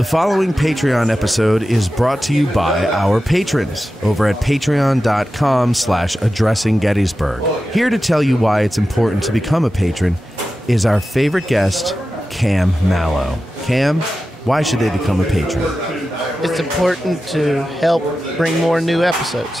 The following Patreon episode is brought to you by our patrons over at patreon.com/addressinggettysburg. Here to tell you why it's important to become a patron is our favorite guest, Cam Mallow. Cam, why should they become a patron? It's important to help bring more new episodes.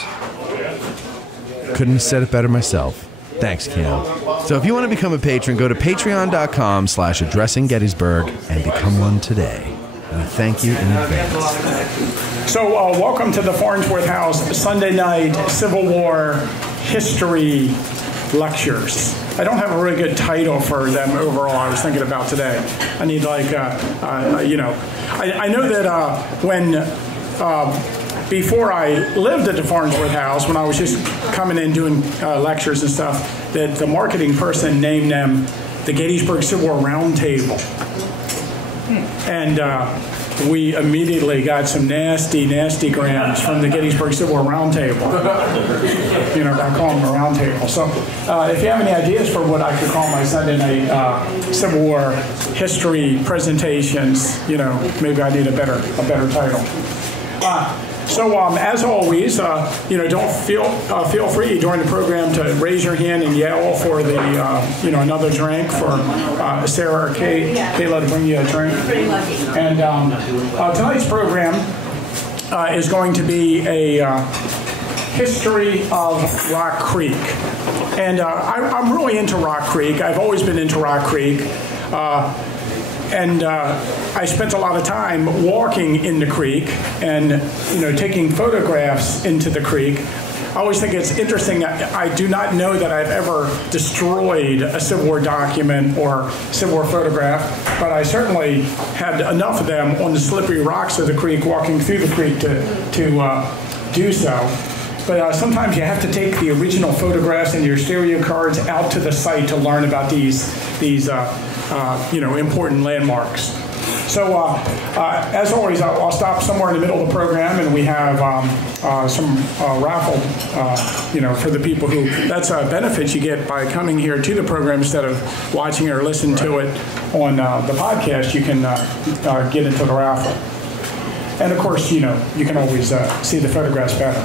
Couldn't have said it better myself. Thanks, Cam. So if you want to become a patron, go to patreon.com/addressinggettysburg and become one today. We thank you in advance. So welcome to the Farnsworth House Sunday night Civil War history lectures. I don't have a really good title for them overall. I was thinking about today. I need I know that before I lived at the Farnsworth House, when I was just coming in doing lectures and stuff, that the marketing person named them the Gettysburg Civil War Roundtable. And we immediately got some nasty grams from the Gettysburg Civil War Roundtable. You know, I call them a roundtable. So if you have any ideas for what I could call my Sunday night Civil War history presentations, you know, maybe I need a better title. So as always, don't feel free during the program to raise your hand and yell for the another drink for Sarah or Kayla to bring you a drink. Pretty lucky. And tonight's program is going to be a history of Rock Creek, and I'm really into Rock Creek. I've always been into Rock Creek. And I spent a lot of time walking in the creek and, taking photographs into the creek. I always think it's interesting. I do not know that I've ever destroyed a Civil War document or Civil War photograph, but I certainly had enough of them on the slippery rocks of the creek, walking through the creek to do so. But sometimes you have to take the original photographs and your stereo cards out to the site to learn about these important landmarks. So as always, I'll stop somewhere in the middle of the program, and we have some raffle, for the people who, that's a benefit you get by coming here to the program instead of watching or listening to it on the podcast. You can get into the raffle. And of course, you can always see the photographs better.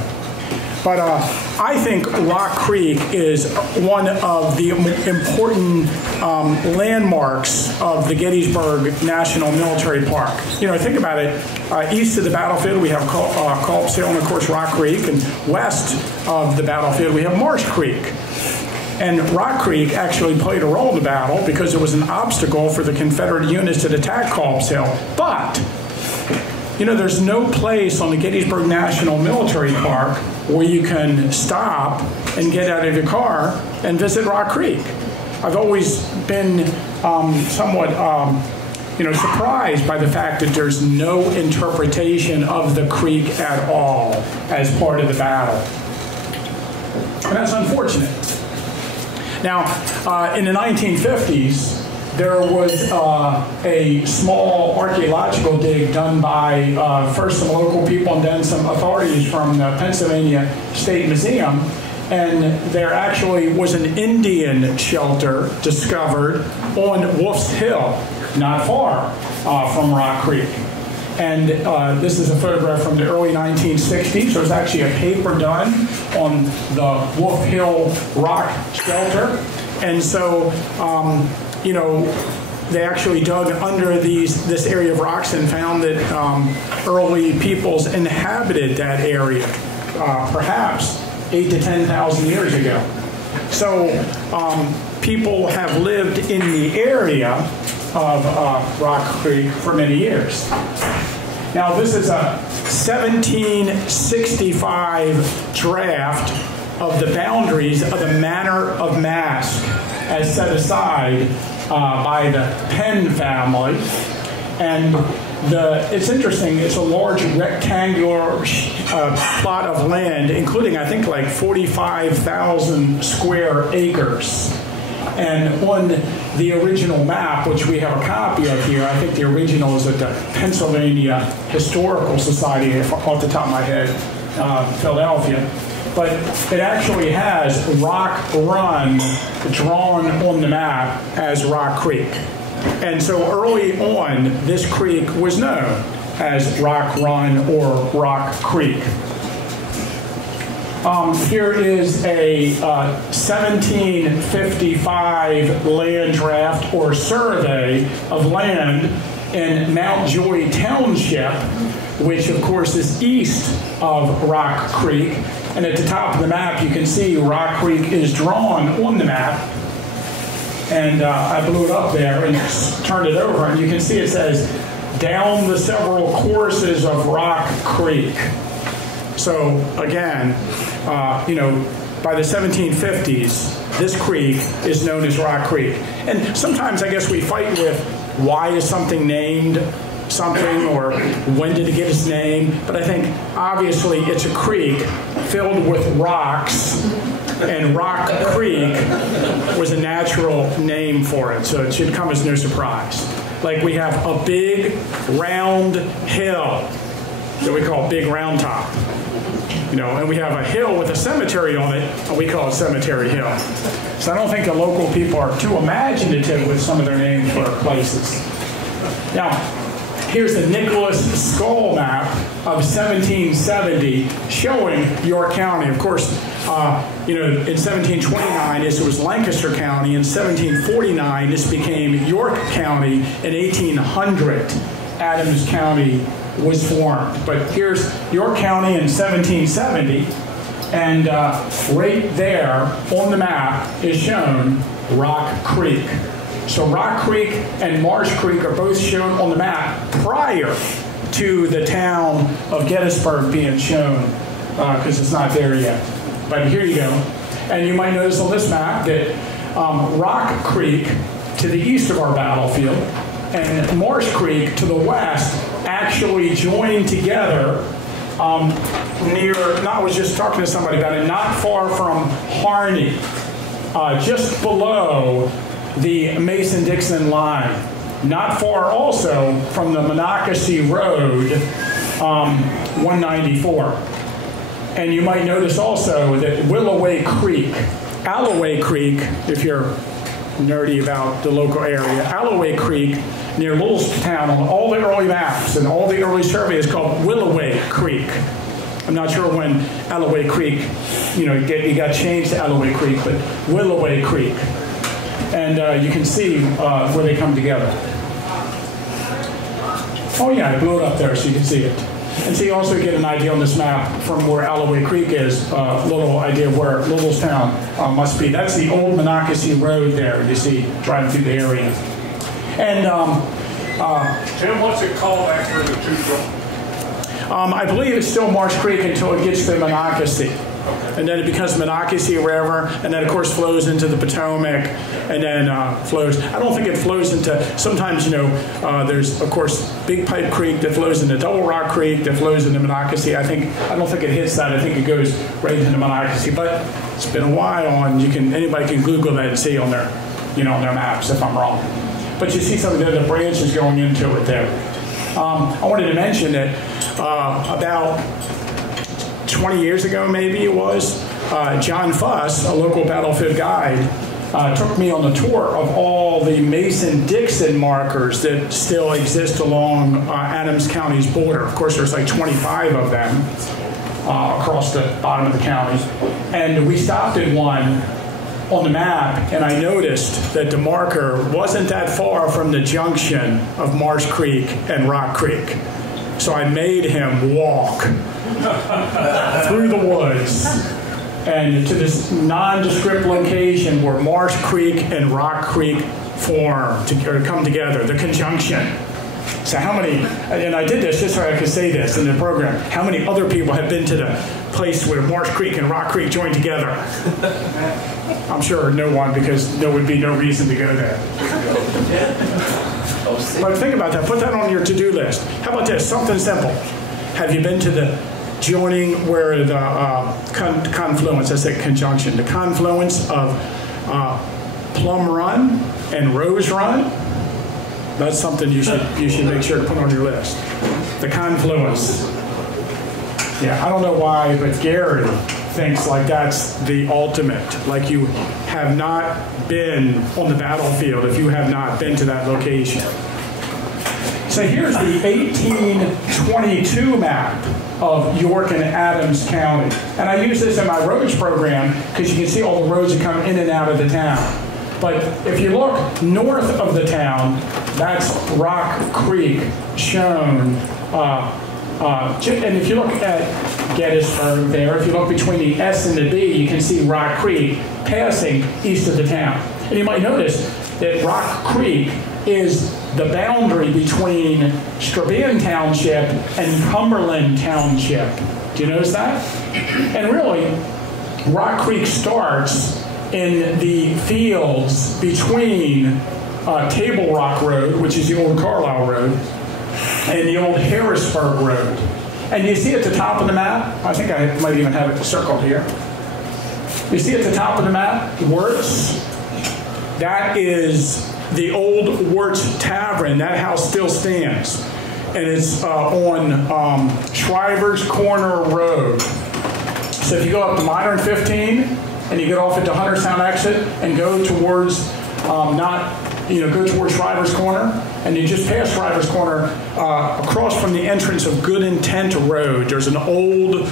But I think Rock Creek is one of the important landmarks of the Gettysburg National Military Park. Think about it. East of the battlefield, we have Culp Hill and, of course, Rock Creek. And west of the battlefield, we have Marsh Creek. And Rock Creek actually played a role in the battle because it was an obstacle for the Confederate units that attacked Culp Hill. But there's no place on the Gettysburg National Military Park where you can stop and get out of your car and visit Rock Creek. I've always been somewhat, surprised by the fact that there's no interpretation of the creek at all as part of the battle. And that's unfortunate. Now, in the 1950s, there was a small archaeological dig done by first some local people and then some authorities from the Pennsylvania State Museum, and there actually was an Indian shelter discovered on Wolf's Hill, not far from Rock Creek. And this is a photograph from the early 1960s. There was actually a paper done on the Wolf Hill Rock shelter, and so they actually dug under this area of rocks and found that early peoples inhabited that area, perhaps 8,000 to 10,000 years ago. So people have lived in the area of Rock Creek for many years. Now, this is a 1765 draft of the boundaries of the Manor of Mask as set aside by the Penn family. And it's interesting, it's a large rectangular plot of land, including, I think, like 45,000 square acres. And on the original map, which we have a copy of here, I think the original is at the Pennsylvania Historical Society, off the top of my head, Philadelphia. But it actually has Rock Run drawn on the map as Rock Creek. And so early on, this creek was known. as Rock Run or Rock Creek. Here is a 1755 land draft or survey of land in Mount Joy Township, which of course is east of Rock Creek. And at the top of the map, you can see Rock Creek is drawn on the map. And I blew it up there and turned it over, and you can see it says, down the several courses of Rock Creek. So again, by the 1750s, this creek is known as Rock Creek. And sometimes I guess we fight with why is something named something, or when did it get its name? But I think obviously it's a creek filled with rocks, and Rock Creek was a natural name for it, so it should come as no surprise. Like we have a big round hill that we call Big Round Top. And we have a hill with a cemetery on it, and we call it Cemetery Hill. So I don't think the local people are too imaginative with some of their names for places. Now, here's the Nicholas Skull map of 1770 showing York County. Of course, in 1729, this was Lancaster County. In 1749, this became York County. In 1800, Adams County was formed. But here's York County in 1770, and right there on the map is shown Rock Creek. So Rock Creek and Marsh Creek are both shown on the map prior to the town of Gettysburg being shown, because it's not there yet. But here you go. And you might notice on this map that Rock Creek to the east of our battlefield and Marsh Creek to the west actually joined together I was just talking to somebody about it, not far from Harney, just below the Mason-Dixon line, not far also from the Monocacy Road, 194. And you might notice also that Willoway Creek, if you're nerdy about the local area, Alloway Creek near Littlestown on all the early maps and all the early surveys called Willoway Creek. I'm not sure when Alloway Creek, it got changed to Alloway Creek, but Willoway Creek. And you can see where they come together. Oh yeah, I blew it up there so you can see it. And so you also get an idea on this map from where Alloway Creek is, a little idea of where Littlestown must be. That's the old Monocacy Road there, you see, driving through the area. And Tim, what's it called after the two joints? I believe it's still Marsh Creek until it gets to Monocacy. And then it becomes Monocacy River, and then of course flows into the Potomac, and then flows. I don't think it flows into, sometimes, there's of course Big Pipe Creek that flows into Double Rock Creek that flows into Monocacy. I don't think it hits that. I think it goes right into Monocacy. But it's been a while, and anybody can Google that and see on their, on their maps if I'm wrong. But you see some of the branches going into it there. I wanted to mention that about 20 years ago, maybe it was, John Fuss, a local battlefield guide, took me on the tour of all the Mason-Dixon markers that still exist along Adams County's border. Of course, there's like 25 of them across the bottom of the county. And we stopped at one on the map, and I noticed that the marker wasn't that far from the junction of Marsh Creek and Rock Creek. So I made him walk through the woods and to this nondescript location where Marsh Creek and Rock Creek come together, the conjunction. So how many, and I did this just so I could say this in the program, how many other people have been to the place where Marsh Creek and Rock Creek join together? I'm sure no one, because there would be no reason to go there. But think about that. Put that on your to-do list. How about this? Something simple. Have you been to the joining where the confluence, I said conjunction, the confluence of Plum Run and Rose Run? That's something you should make sure to put on your list. The confluence. Yeah, I don't know why, but Gary thinks like that's the ultimate. Like you have not been on the battlefield if you have not been to that location. So here's the 1822 map of York and Adams County. And I use this in my roads program because you can see all the roads that come in and out of the town. But if you look north of the town, that's Rock Creek shown. And if you look at Gettysburg there, if you look between the S and the B, you can see Rock Creek passing east of the town. And you might notice that Rock Creek is the boundary between Strabane Township and Cumberland Township. Do you notice that? And really, Rock Creek starts in the fields between Table Rock Road, which is the old Carlisle Road, and the old Harrisburg Road. And you see at the top of the map, I think I might even have it circled here. You see at the top of the map, Wirtz. That is the old Wirtz Tavern. That house still stands. And it's on Shriver's Corner Road. So if you go up to Modern 15, and you get off at the Hunterstown exit and go towards go towards Shriver's Corner, and you just pass Shriver's Corner across from the entrance of Good Intent Road. There's an old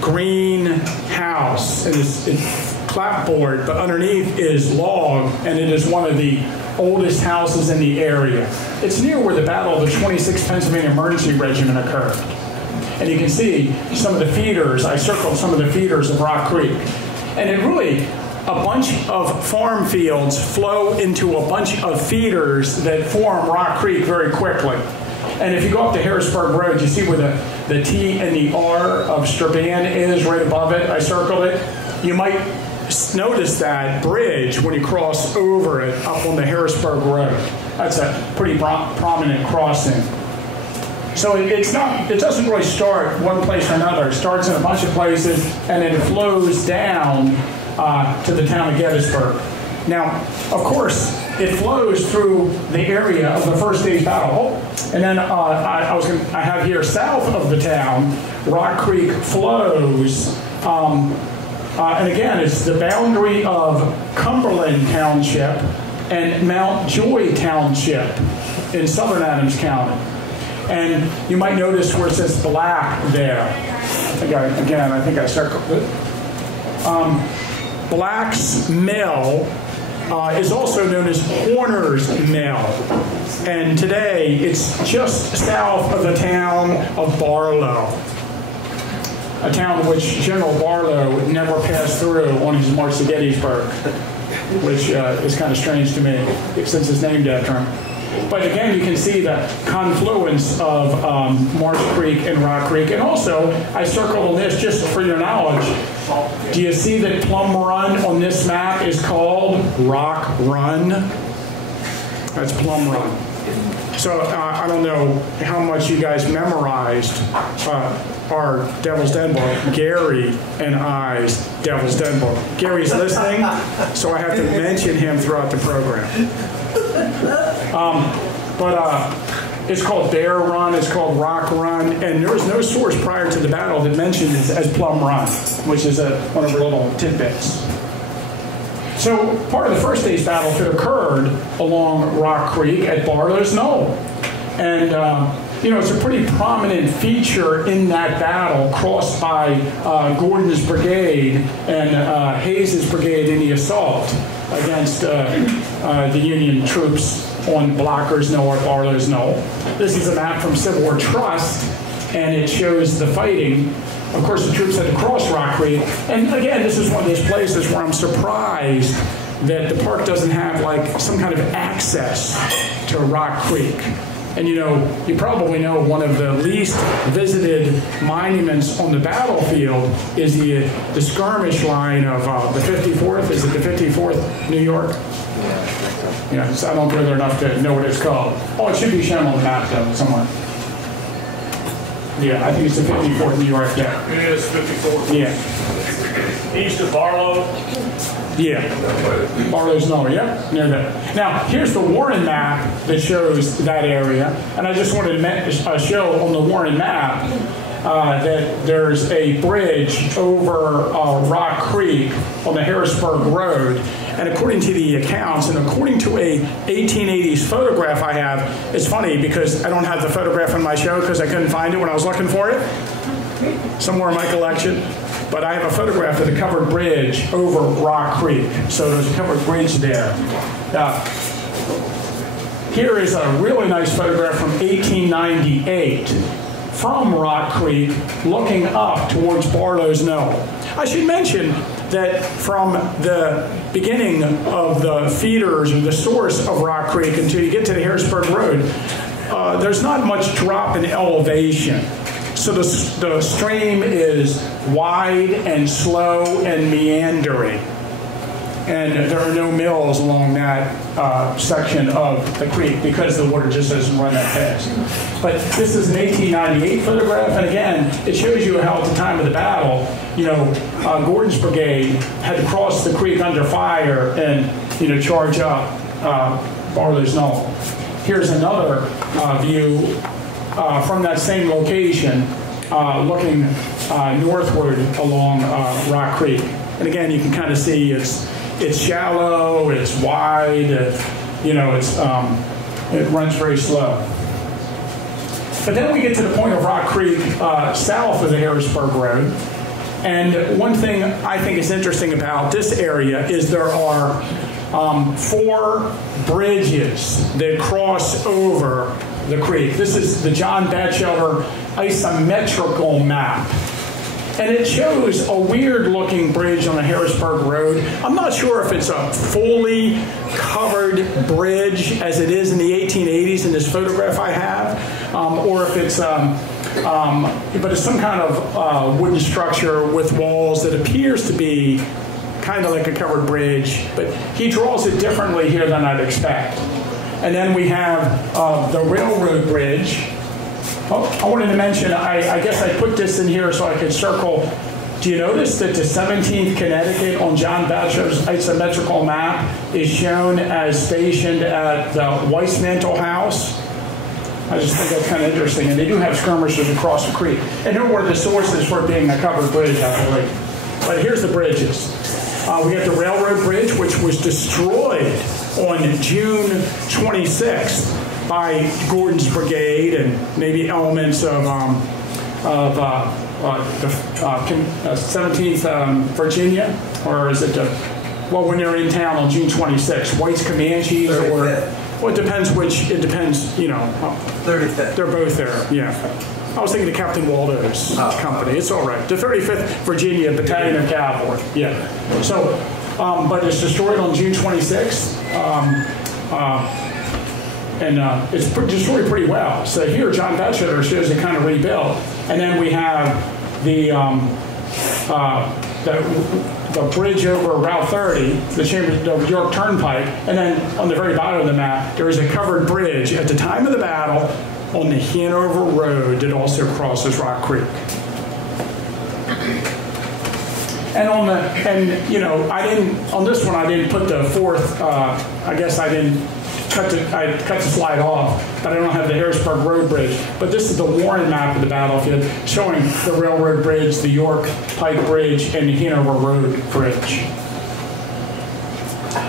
green house, and it's clapboard, but underneath is log, and it is one of the oldest houses in the area. It's near where the Battle of the 26th Pennsylvania Emergency Regiment occurred. And you can see some of the feeders. I circled some of the feeders of Rock Creek. And it really, a bunch of farm fields flow into a bunch of feeders that form Rock Creek very quickly. And if you go up to Harrisburg Road, you see where the T and the R of Strabane is right above it. I circled it. You might notice that bridge when you cross over it up on the Harrisburg Road. That's a pretty prominent crossing. So it doesn't really start one place or another. It starts in a bunch of places, and then it flows down to the town of Gettysburg. Now, of course, it flows through the area of the first day's battle. And then I have here south of the town, Rock Creek flows. And again, it's the boundary of Cumberland Township and Mount Joy Township in southern Adams County. And you might notice where it says black there. I think I circled it. Black's Mill is also known as Horner's Mill. And today it's just south of the town of Barlow, a town which General Barlow never passed through on his march to Gettysburg, which is kind of strange to me since it's named after him. But again, you can see the confluence of Marsh Creek and Rock Creek. And also, I circled on this just for your knowledge. Do you see that Plum Run on this map is called Rock Run? That's Plum Run. So I don't know how much you guys memorized our Devil's Den book, Gary and I's Devil's Den book. Gary's listening, so I have to mention him throughout the program. It's called Bear Run, it's called Rock Run, and there was no source prior to the battle that mentioned it as Plum Run, which is one of our little tidbits. So part of the first day's battle that occurred along Rock Creek at Barlow's Knoll. And it's a pretty prominent feature in that battle, crossed by Gordon's brigade and Hayes's brigade in the assault against the Union troops on Blocker's Knoll or Barlow's Knoll. This is a map from Civil War Trust, and it shows the fighting. Of course, the troops had to cross Rock Creek. And again, this is one of those places where I'm surprised that the park doesn't have like some kind of access to Rock Creek. And you probably know one of the least visited monuments on the battlefield is the skirmish line of the 54th. Is it the 54th New York? Yeah, so I don't go there enough to know what it's called. Oh, it should be shown on the map though, somewhere. Yeah, I think it's the 54th New York. Yeah. It is 54th. Yeah. East of Barlow. Yeah. Barlow's Knoll, yeah. Near that. Now, here's the Warren map that shows that area. And I just wanted to show on the Warren map that there's a bridge over Rock Creek on the Harrisburg Road. And according to the accounts, and according to a 1880s photograph I have, it's funny because I don't have the photograph on my show because I couldn't find it when I was looking for it, somewhere in my collection. But I have a photograph of the covered bridge over Rock Creek. So there's a covered bridge there. Here is a really nice photograph from 1898 from Rock Creek looking up towards Barlow's Knoll. I should mention that from the beginning of the feeders or the source of Rock Creek until you get to the Harrisburg Road, there's not much drop in elevation. So the stream is wide and slow and meandering. And there are no mills along that section of the creek because the water just doesn't run that fast. But this is an 1898 photograph, and again, it shows you how at the time of the battle, Gordon's brigade had to cross the creek under fire and, charge up Barlow's Knoll. Here's another view from that same location, looking northward along Rock Creek. And again, you can kind of see it's shallow, it's wide, it runs very slow. But then we get to the point of Rock Creek south of the Harrisburg Road. And one thing I think is interesting about this area is there are 4 bridges that cross over the creek. This is the John Batchelder Isometrical map. And it shows a weird-looking bridge on the Harrisburg Road. I'm not sure if it's a fully covered bridge, as it is in the 1880s in this photograph I have, or if it's, but it's some kind of wooden structure with walls that appears to be kind of like a covered bridge. But he draws it differently here than I'd expect. And then we have the railroad bridge. Oh, I wanted to mention, I guess I put this in here so I could circle. Do you notice that the 17th Connecticut on John Batchelder's isometrical map is shown as stationed at the Weissmantel House? I just think that's kind of interesting. And they do have skirmishers across the creek. And here were the sources for it being a covered bridge, I believe. But here's the bridges. We got the railroad bridge, which was destroyed on June 26th. By Gordon's brigade and maybe elements of the 17th Virginia, or is it when they're in town on June 26th, White's Comanches, or well, it depends which. It depends, 35th. They're both there. Yeah, I was thinking of Captain Waldo's company. It's all right. The 35th Virginia Battalion of Cavalry. Yeah. So, but it's destroyed on June 26th. And it's destroyed pretty well. So here, John Batchelder shows it kind of rebuilt. And then we have the bridge over Route 30, the York Turnpike, and then on the very bottom of the map, there is a covered bridge at the time of the battle on the Hanover Road that also crosses Rock Creek. And on on this one I didn't put the 4th. I guess I didn't. I cut the slide off, but I don't have the Harrisburg Road Bridge. But this is the Warren map of the battlefield showing the Railroad Bridge, the York Pike Bridge, and the Hanover Road Bridge.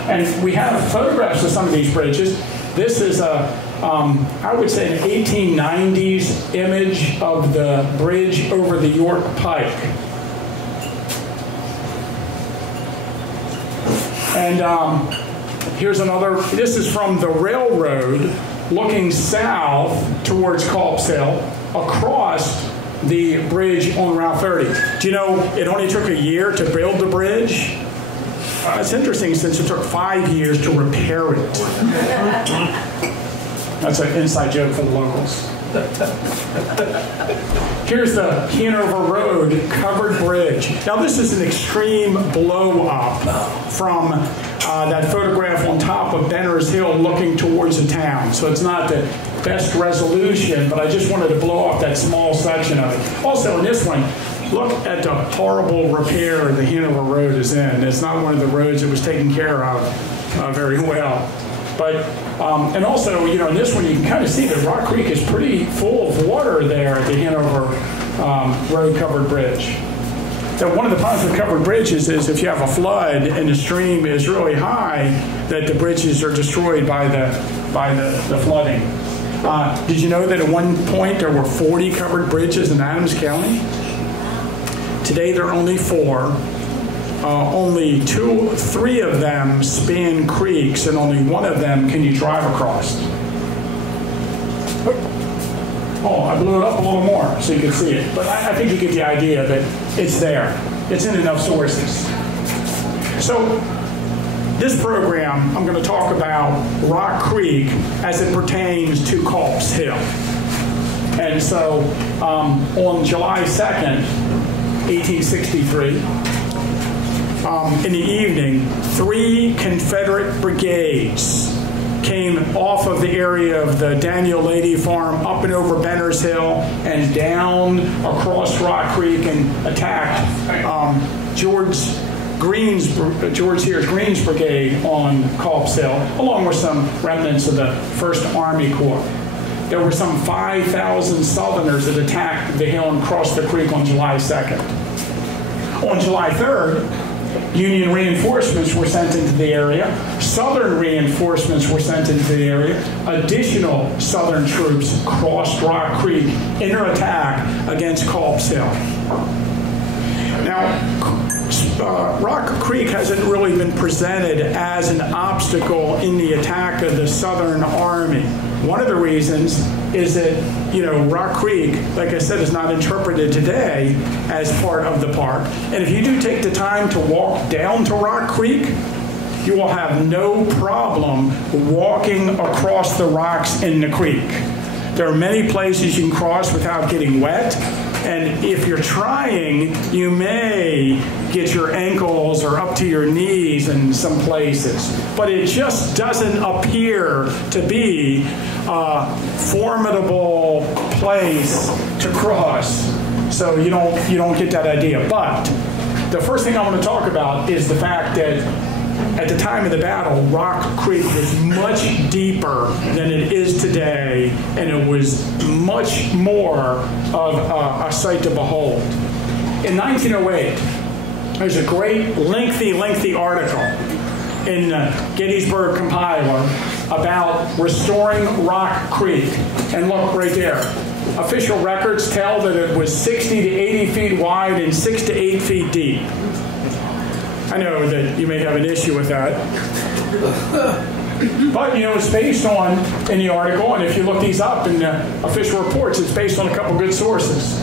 And we have photographs of some of these bridges. This is I would say an 1890s image of the bridge over the York Pike. And here's another, this is from the railroad looking south towards Culp's Hill across the bridge on Route 30. Do you know it only took a year to build the bridge? It's interesting since it took 5 years to repair it. That's an inside joke for the locals. Here's the Hanover Road covered bridge. Now this is an extreme blow up from that photograph on top of Benner's Hill looking towards the town. So it's not the best resolution, but I just wanted to blow up that small section of it. Also in this one, look at the horrible repair the Hanover Road is in. It's not one of the roads that was taken care of very well. But, and also, in this one you can kind of see that Rock Creek is pretty full of water there at the Hanover Road covered bridge. that one of the problems with covered bridges is if you have a flood and the stream is really high, that the bridges are destroyed by the flooding. Did you know that at one point there were 40 covered bridges in Adams County? Today there are only 4. Only 3 of them span creeks, and only 1 of them can you drive across. Oh, I blew it up a little more so you can see it. But I think you get the idea that it's there. It's in enough sources. So this program, I'm going to talk about Rock Creek as it pertains to Culp's Hill. And so on July 2nd, 1863, in the evening, 3 Confederate brigades came off of the area of the Daniel Lady Farm up and over Benner's Hill and down across Rock Creek and attacked George Here's Green's brigade on Culp's Hill, along with some remnants of the 1st Army Corps. There were some 5,000 Southerners that attacked the hill and crossed the creek on July 2nd. On July 3rd, Union reinforcements were sent into the area. Southern reinforcements were sent into the area. Additional Southern troops crossed Rock Creek in their attack against Culp's Hill. Now, Rock Creek hasn't really been presented as an obstacle in the attack of the Southern Army. One of the reasons is that, Rock Creek, like I said, is not interpreted today as part of the park. And if you do take the time to walk down to Rock Creek, you will have no problem walking across the rocks in the creek. There are many places you can cross without getting wet. And if you're trying, you may get your ankles or up to your knees in some places. But it just doesn't appear to be a formidable place to cross. So you don't get that idea. But the first thing I want to talk about is the fact that at the time of the battle, Rock Creek was much deeper than it is today, and it was much more of a sight to behold. In 1908, there's a great lengthy article in the Gettysburg compiler about restoring Rock Creek. And look right there. Official records tell that it was 60 to 80 feet wide and 6 to 8 feet deep. I know that you may have an issue with that. But, it's based on, in the article, and if you look these up in the official reports, it's based on a couple good sources.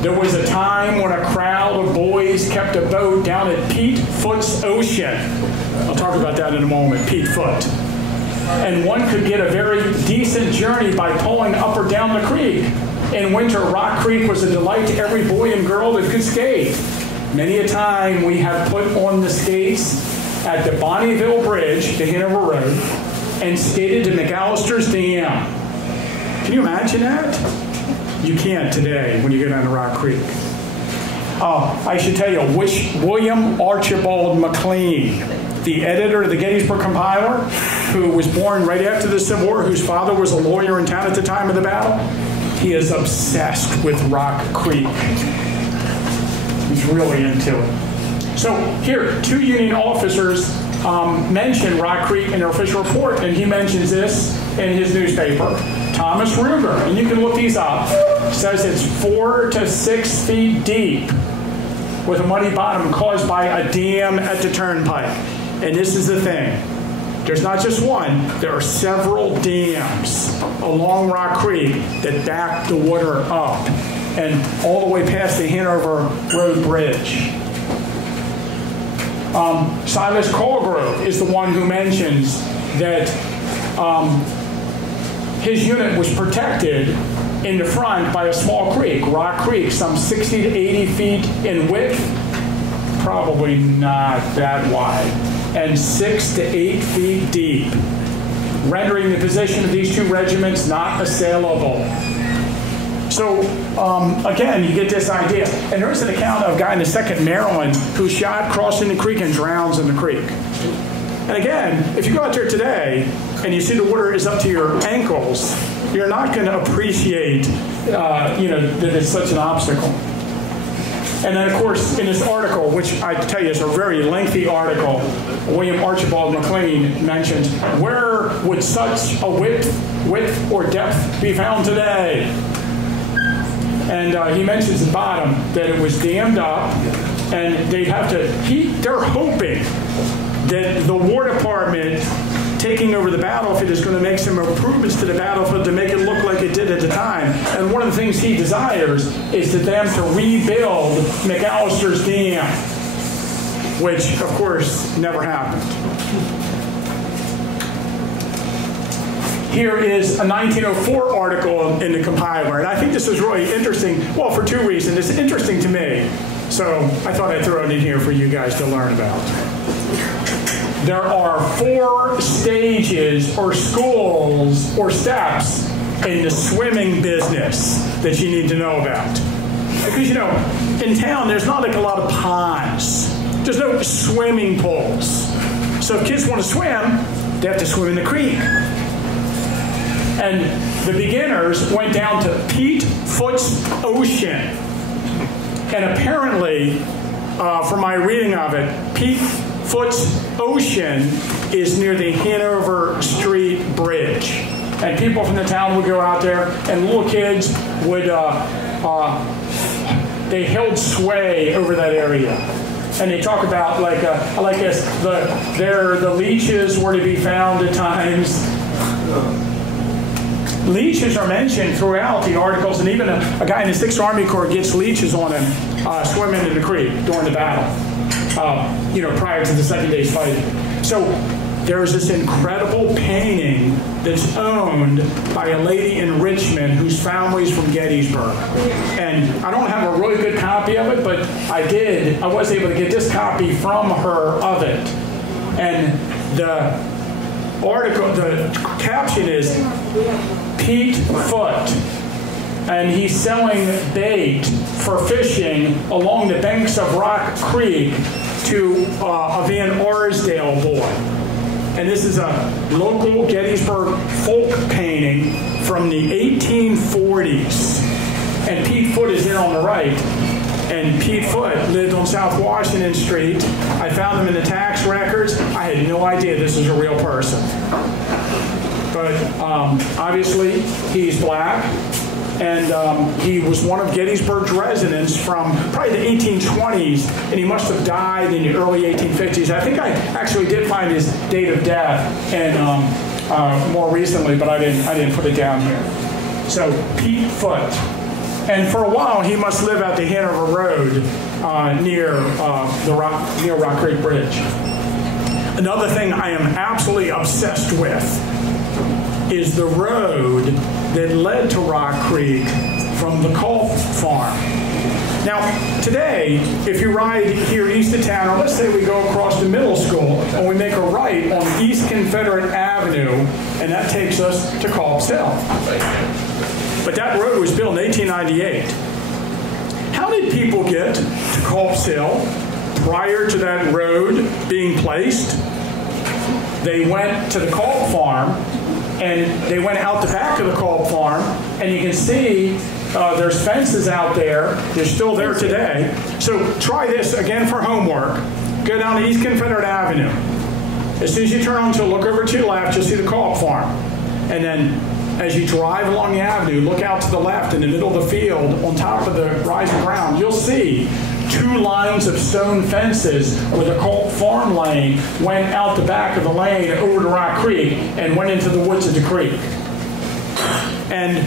There was a time when a crowd of boys kept a boat down at Pete Foot's Ocean. I'll talk about that in a moment, Pete Foot. And one could get a very decent journey by pulling up or down the creek. In winter, Rock Creek was a delight to every boy and girl that could skate. Many a time we have put on the skates at the Bonneville Bridge, the Hanover Road, and skated to Mcallister's Dam. Can you imagine that? You can't today when you go down to Rock Creek. I should tell you, William Archibald McLean, the editor of the Gettysburg compiler, who was born right after the Civil War, whose father was a lawyer in town at the time of the battle, he is obsessed with Rock Creek. He's really into it. So here, 2 Union officers mention Rock Creek in their official report, and he mentions this in his newspaper. Thomas Ruger, and you can look these up, says it's 4 to 6 feet deep with a muddy bottom caused by a dam at the turnpike. And this is the thing. There's not just one, there are several dams along Rock Creek that back the water up and all the way past the Hanover Road Bridge. Silas Colgrove is the one who mentions that his unit was protected in the front by a small creek, Rock Creek, some 60 to 80 feet in width, probably not that wide, and 6 to 8 feet deep, rendering the position of these 2 regiments not assailable. So, again, you get this idea. And there is an account of a guy in the 2nd Maryland who's shot crossing the creek and drowns in the creek. And again, if you go out there today and you see the water is up to your ankles, you're not going to appreciate, that it's such an obstacle. And then, of course, in this article, which I tell you is a very lengthy article, William Archibald McLean mentions, where would such a width or depth be found today? And he mentions at the bottom that it was dammed up, and they'd have to they're hoping that the War Department taking over the battlefield is going to make some improvements to the battlefield to make it look like it did at the time. And one of the things he desires is for them to rebuild McAllister's Dam, which, of course, never happened. Here is a 1904 article in the compiler, and I think this is really interesting, well, for two reasons. It's interesting to me, so I thought I'd throw it in here for you guys to learn about. There are 4 stages or schools or steps in the swimming business that you need to know about. Because, you know, in town, there's not like a lot of ponds. There's no swimming pools. So if kids want to swim, they have to swim in the creek. And the beginners went down to Pete Foot's Ocean. And apparently, from my reading of it, Pete Foot's Ocean is near the Hanover Street Bridge. And people from the town would go out there, and little kids would, they held sway over that area. And they talk about, like this, the leeches were to be found at times. Leeches are mentioned throughout the articles, and even a guy in the 6th Army Corps gets leeches on him swimming in the creek during the battle. You know, prior to the second day's fighting. So there's this incredible painting that's owned by a lady in Richmond whose family's from Gettysburg. And I don't have a really good copy of it, but I was able to get this copy from her of it. And the article, the caption is Pete Foot, and he's selling bait for fishing along the banks of Rock Creek to a Van Arsdale boy. And this is a local Gettysburg folk painting from the 1840s. And Pete Foot is in on the right. And Pete Foot lived on South Washington Street. I found him in the tax records. I had no idea this was a real person. But obviously, he's black. And he was one of Gettysburg's residents from probably the 1820s, and he must have died in the early 1850s. I think I actually did find his date of death and more recently, but I didn't put it down here. So Pete Foot. And for a while, he must live at the Hanover Road near Rock Creek Bridge. Another thing I am absolutely obsessed with is the road that led to Rock Creek from the Culp farm. Now, today, if you ride here east of town, or let's say we go across the middle school, and we make a right on East Confederate Avenue, and that takes us to Culp's Hill. But that road was built in 1898. How did people get to Culp's Hill prior to that road being placed? They went to the Culp farm, and they went out the back of the Culp farm, and you can see there's fences out there. They're still there today. So try this again for homework. Go down to East Confederate Avenue. As soon as you turn on to look over to the left, you'll see the Culp farm. And then as you drive along the avenue, look out to the left in the middle of the field, on top of the rising ground, you'll see 2 lines of stone fences where the Culp farm lane went out the back of the lane over to Rock Creek and went into the woods of the creek. And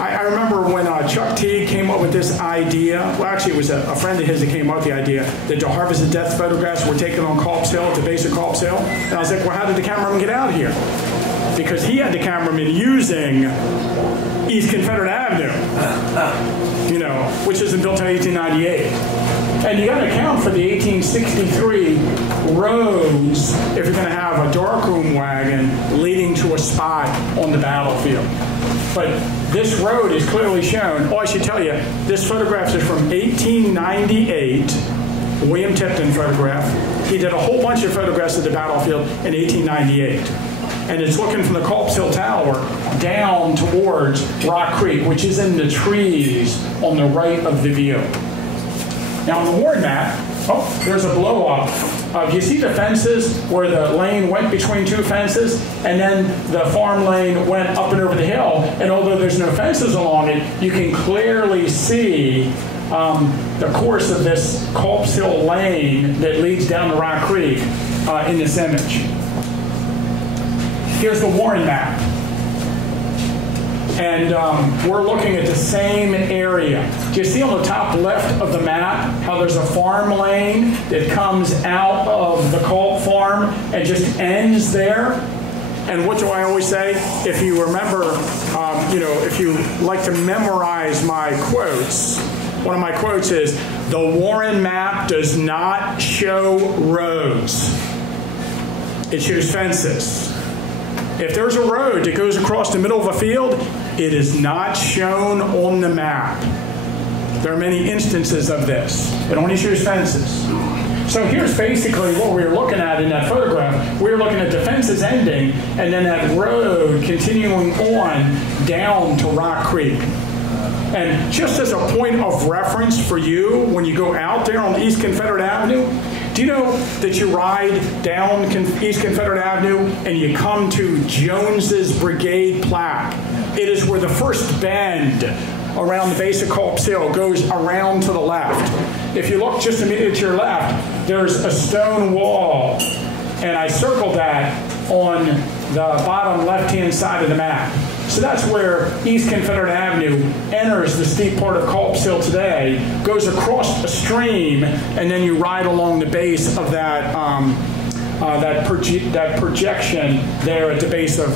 I remember when Chuck Teague came up with this idea, well, actually it was a friend of his that came up with the idea that the harvest of death photographs were taken on Culp's Hill, at the base of Culp's Hill. And I was like, well, how did the cameraman get out of here? Because he had the cameraman using East Confederate Avenue, you know, which isn't built until 1898. And you got to account for the 1863 roads if you're going to have a darkroom wagon leading to a spot on the battlefield. But this road is clearly shown. Oh, I should tell you, this photograph is from 1898, William Tipton photograph. He did a whole bunch of photographs of the battlefield in 1898. And it's looking from the Culp's Hill Tower down towards Rock Creek, which is in the trees on the right of the view. Now on the Warren map, there's a blow up. You see the fences where the lane went between two fences, and then the farm lane went up and over the hill, and although there's no fences along it, you can clearly see the course of this Culp's Hill lane that leads down to Rock Creek in this image. Here's the Warren map. And we're looking at the same area. Do you see on the top left of the map how there's a farm lane that comes out of the Culp farm and just ends there? And what do I always say? If you remember, if you like to memorize my quotes, one of my quotes is, "The Warren map does not show roads. It shows fences." If there's a road that goes across the middle of a field, it is not shown on the map. There are many instances of this. It only shows fences. So here's basically what we were looking at in that photograph. We were looking at the fences ending and then that road continuing on down to Rock Creek. And just as a point of reference for you, when you go out there on East Confederate Avenue, do you know that you ride down East Confederate Avenue and you come to Jones's Brigade plaque? It is where the first bend around the base of Culp's Hill goes around to the left. If you look just immediately to your left, there's a stone wall, and I circled that on the bottom left-hand side of the map. So that's where East Confederate Avenue enters the steep part of Culp's Hill today, goes across a stream, and then you ride along the base of that that projection there at the base of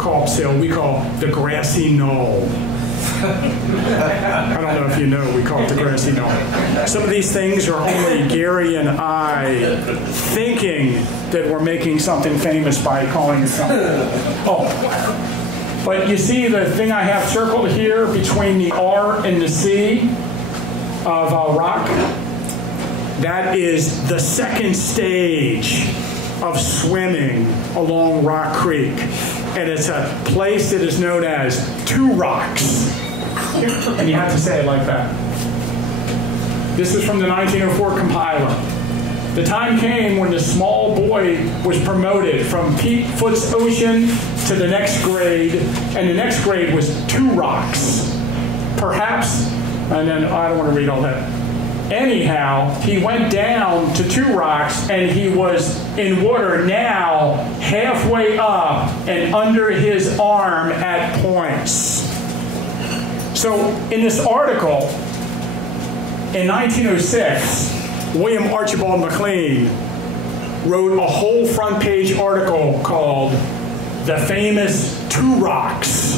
Culp's Hill. We call the Grassy Knoll. I don't know if you know, we call it the Grassy Knoll. Some of these things are only Gary and I thinking that we're making something famous by calling it something. But you see the thing I have circled here between the R and the C of rock? That is the second stage of swimming along Rock Creek. And it's a place that is known as Two Rocks. And you have to say it like that. This is from the 1904 compiler. The time came when the small boy was promoted from Pete Foot's Ocean to the next grade, and the next grade was Two Rocks. Perhaps, and then I don't want to read all that. Anyhow, he went down to Two Rocks, and he was in water now halfway up and under his arm at points. So in this article, in 1906, William Archibald McLean wrote a whole front page article called The Famous Two Rocks.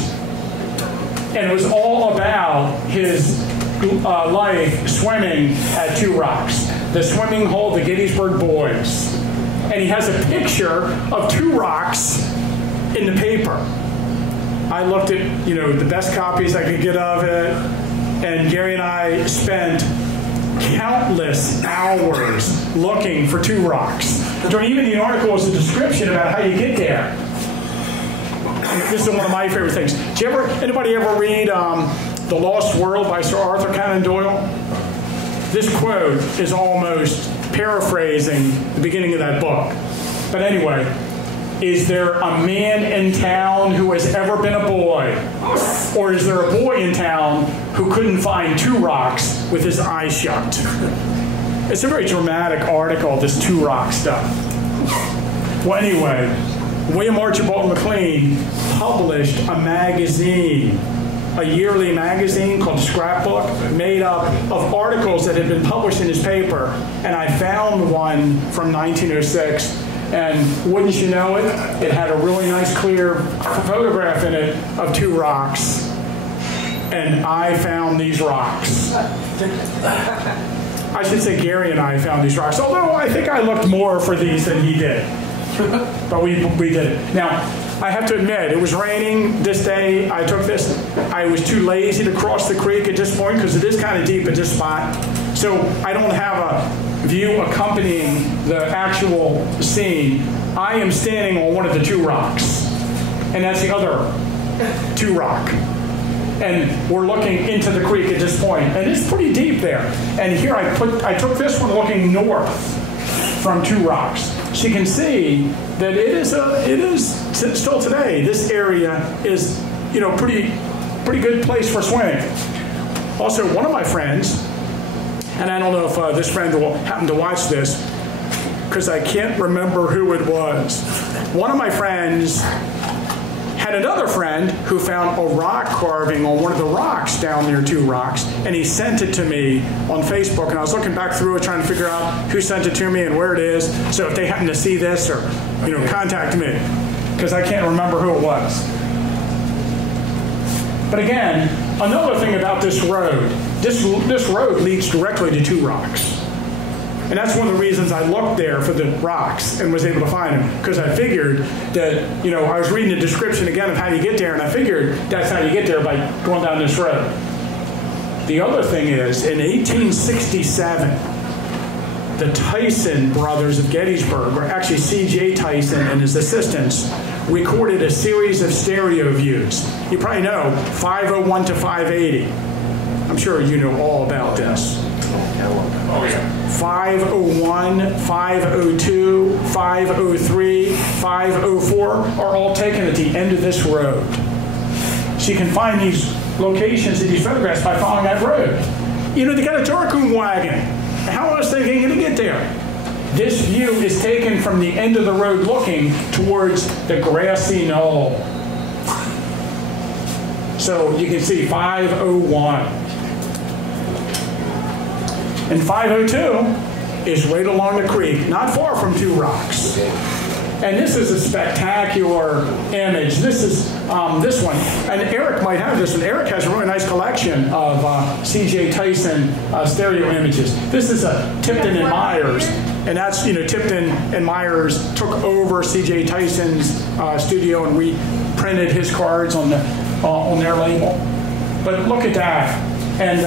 And it was all about his life swimming at Two Rocks, the swimming hole of the Gettysburg boys. And he has a picture of Two Rocks in the paper. I looked at, the best copies I could get of it, and Gary and I spent countless hours looking for Two Rocks. Even the article was a description about how you get there. This is one of my favorite things. Anybody ever read The Lost World by Sir Arthur Conan Doyle? This quote is almost paraphrasing the beginning of that book. But anyway, is there a man in town who has ever been a boy? Or is there a boy in town who couldn't find Two Rocks with his eyes shut? It's a very dramatic article, this Two Rock stuff. Well, anyway, William Archibald McLean published a magazine, a yearly magazine called Scrapbook, made up of articles that had been published in his paper, and I found one from 1906, and wouldn't you know it, it had a really nice clear photograph in it of Two Rocks, and I found these rocks. I should say Gary and I found these rocks, although I think I looked more for these than he did. But we did it. Now, I have to admit, it was raining this day. I took this. I was too lazy to cross the creek at this point because it is kind of deep at this spot. So I don't have a view accompanying the actual scene. I am standing on one of the Two Rocks. And that's the other Two Rock. And we're looking into the creek at this point, and it's pretty deep there. And here I took this one looking north from Two Rocks. So you can see that it is still today, this area is, you know, pretty good place for swimming. Also, one of my friends, and I don't know if this friend will happen to watch this, because I can't remember who it was. One of my friends had another friend who found a rock carving on one of the rocks down near Two Rocks, and he sent it to me on Facebook, and I was looking back through it trying to figure out who sent it to me and where it is, so if they happen to see this or, you know, contact me, because I can't remember who it was. But again, another thing about this road, this road leads directly to Two Rocks. And that's one of the reasons I looked there for the rocks and was able to find them, because I figured that, you know, I was reading the description again of how you get there, and I figured that's how you get there, by going down this road. The other thing is, in 1867, the Tyson brothers of Gettysburg, or actually C.J. Tyson and his assistants, recorded a series of stereo views. You probably know 501 to 580. I'm sure you know all about this. Oh, yeah. 501, 502, 503, 504 are all taken at the end of this road. So you can find these locations in these photographs by following that road. You know, they got a darkroom wagon. How else are they going to get there? This view is taken from the end of the road looking towards the Grassy Knoll. So you can see 501. And 502 is right along the creek, not far from Two Rocks. And this is a spectacular image. This is this one. And Eric might have this one. Eric has a really nice collection of C.J. Tyson stereo images. This is a Tipton and Myers. And that's, you know, Tipton and Myers took over C.J. Tyson's studio and reprinted his cards on their label. But look at that. And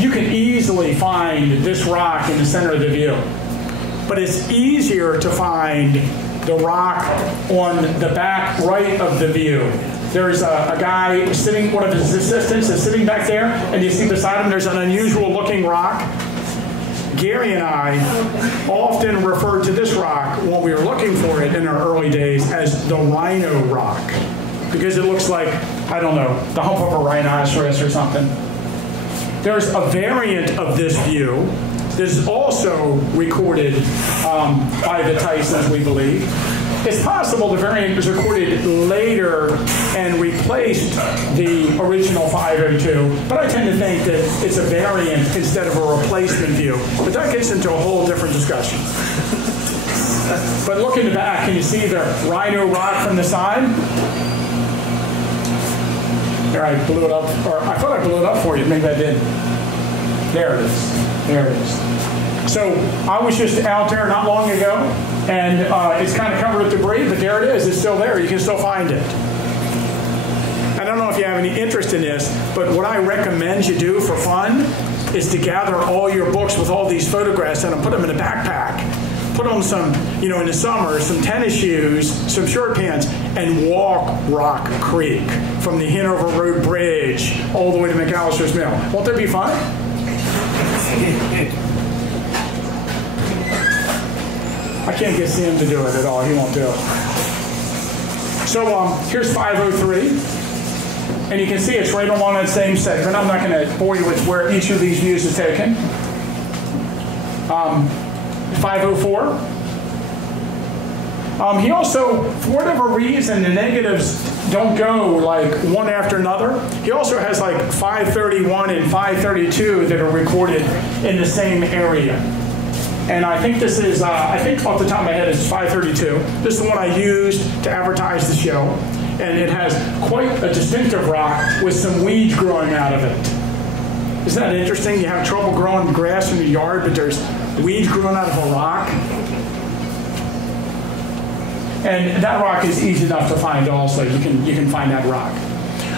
you can easily find this rock in the center of the view. But it's easier to find the rock on the back right of the view. There's a guy sitting, one of his assistants is sitting back there, and you see beside him there's an unusual looking rock. Gary and I often referred to this rock when we were looking for it in our early days as the Rhino Rock, because it looks like, I don't know, the hump of a rhinoceros or something. There's a variant of this view that is also recorded by the Tysons, we believe. It's possible the variant was recorded later and replaced the original 502, but I tend to think that it's a variant instead of a replacement view. But that gets into a whole different discussion. But look in the back, can you see the Rhino Rock from the side? There, I blew it up, or I thought I blew it up for you. Maybe I did. There it is. There it is. So I was just out there not long ago, and it's kind of covered with debris, but there it is. It's still there. You can still find it. I don't know if you have any interest in this, but what I recommend you do for fun is to gather all your books with all these photographs and put them in a backpack. Put on some, you know, in the summer, some tennis shoes, some short pants, and walk Rock Creek from the Hanover Road Bridge all the way to Mcallister's Mill. Won't that be fun? I can't get Sam to do it at all. He won't do it. So here's 503. And you can see it's right along that same segment. I'm not going to bore you with where each of these views is taken. 504. He also, for whatever reason, the negatives don't go like one after another. He also has like 531 and 532 that are recorded in the same area. And I think this is, I think off the top of my head, it's 532. This is the one I used to advertise the show. And it has quite a distinctive rock with some weeds growing out of it. Isn't that interesting? You have trouble growing grass in your yard, but there's weeds growing out of a rock. And that rock is easy enough to find also. You can find that rock.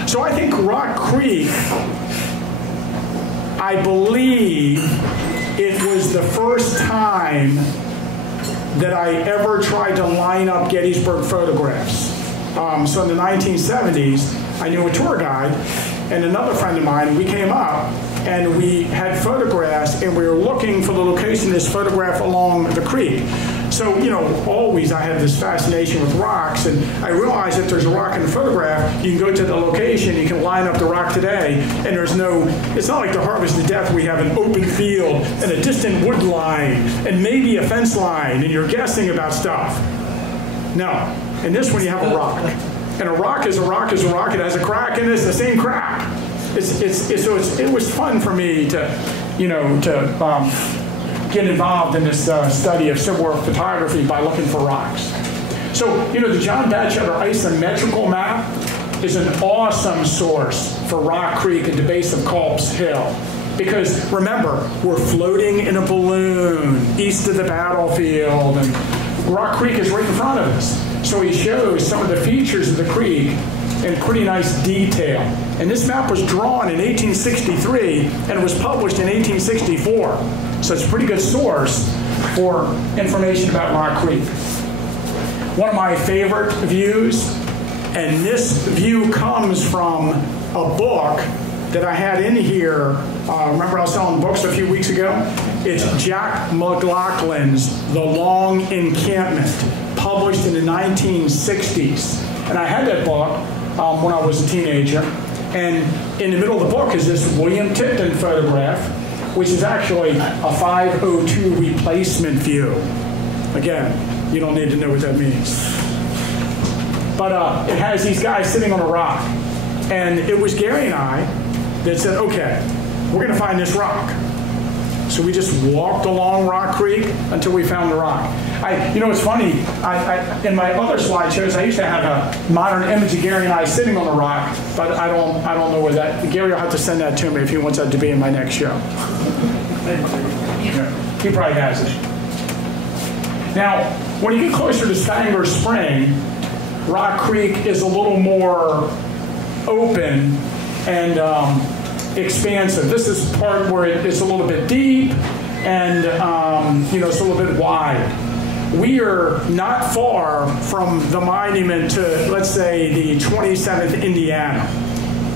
So I think Rock Creek, I believe it was the first time that I ever tried to line up Gettysburg photographs. So in the 1970s, I knew a tour guide, and another friend of mine, we came up and we had photographs and we were looking for the location of this photograph along the creek. So, you know, always I had this fascination with rocks, and I realized if there's a rock in the photograph, you can go to the location, you can line up the rock today, and there's no, it's not like the Harvest of Death, we have an open field and a distant wood line and maybe a fence line, and you're guessing about stuff. No, in this one you have a rock. And a rock is a rock is a rock, it has a crack in it, it's the same crack. It was fun for me to, you know, get involved in this study of Civil War photography by looking for rocks. So, you know, the John Batchelder Isometrical map is an awesome source for Rock Creek at the base of Culp's Hill. Because remember, we're floating in a balloon east of the battlefield, and Rock Creek is right in front of us. So he shows some of the features of the creek in pretty nice detail. And this map was drawn in 1863 and was published in 1864. So it's a pretty good source for information about Rock Creek. One of my favorite views, and this view comes from a book that I had in here. Remember I was selling books a few weeks ago? It's Jack McLaughlin's The Long Encampment, published in the 1960s. And I had that book when I was a teenager. And in the middle of the book is this William Tipton photograph, which is actually a 502 replacement view. Again, you don't need to know what that means. But it has these guys sitting on a rock. And it was Gary and I that said, okay, we're going to find this rock. So we just walked along Rock Creek until we found the rock. You know, it's funny, in my other slideshows, I used to have a modern image of Gary and I sitting on the rock, but I don't know where that, Gary will have to send that to me if he wants that to be in my next show. He probably has it. Now, when you get closer to Spangler Spring, Rock Creek is a little more open and expansive. This is the part where it's a little bit deep and you know, it's a little bit wide. We are not far from the monument to, let's say, the 27th Indiana.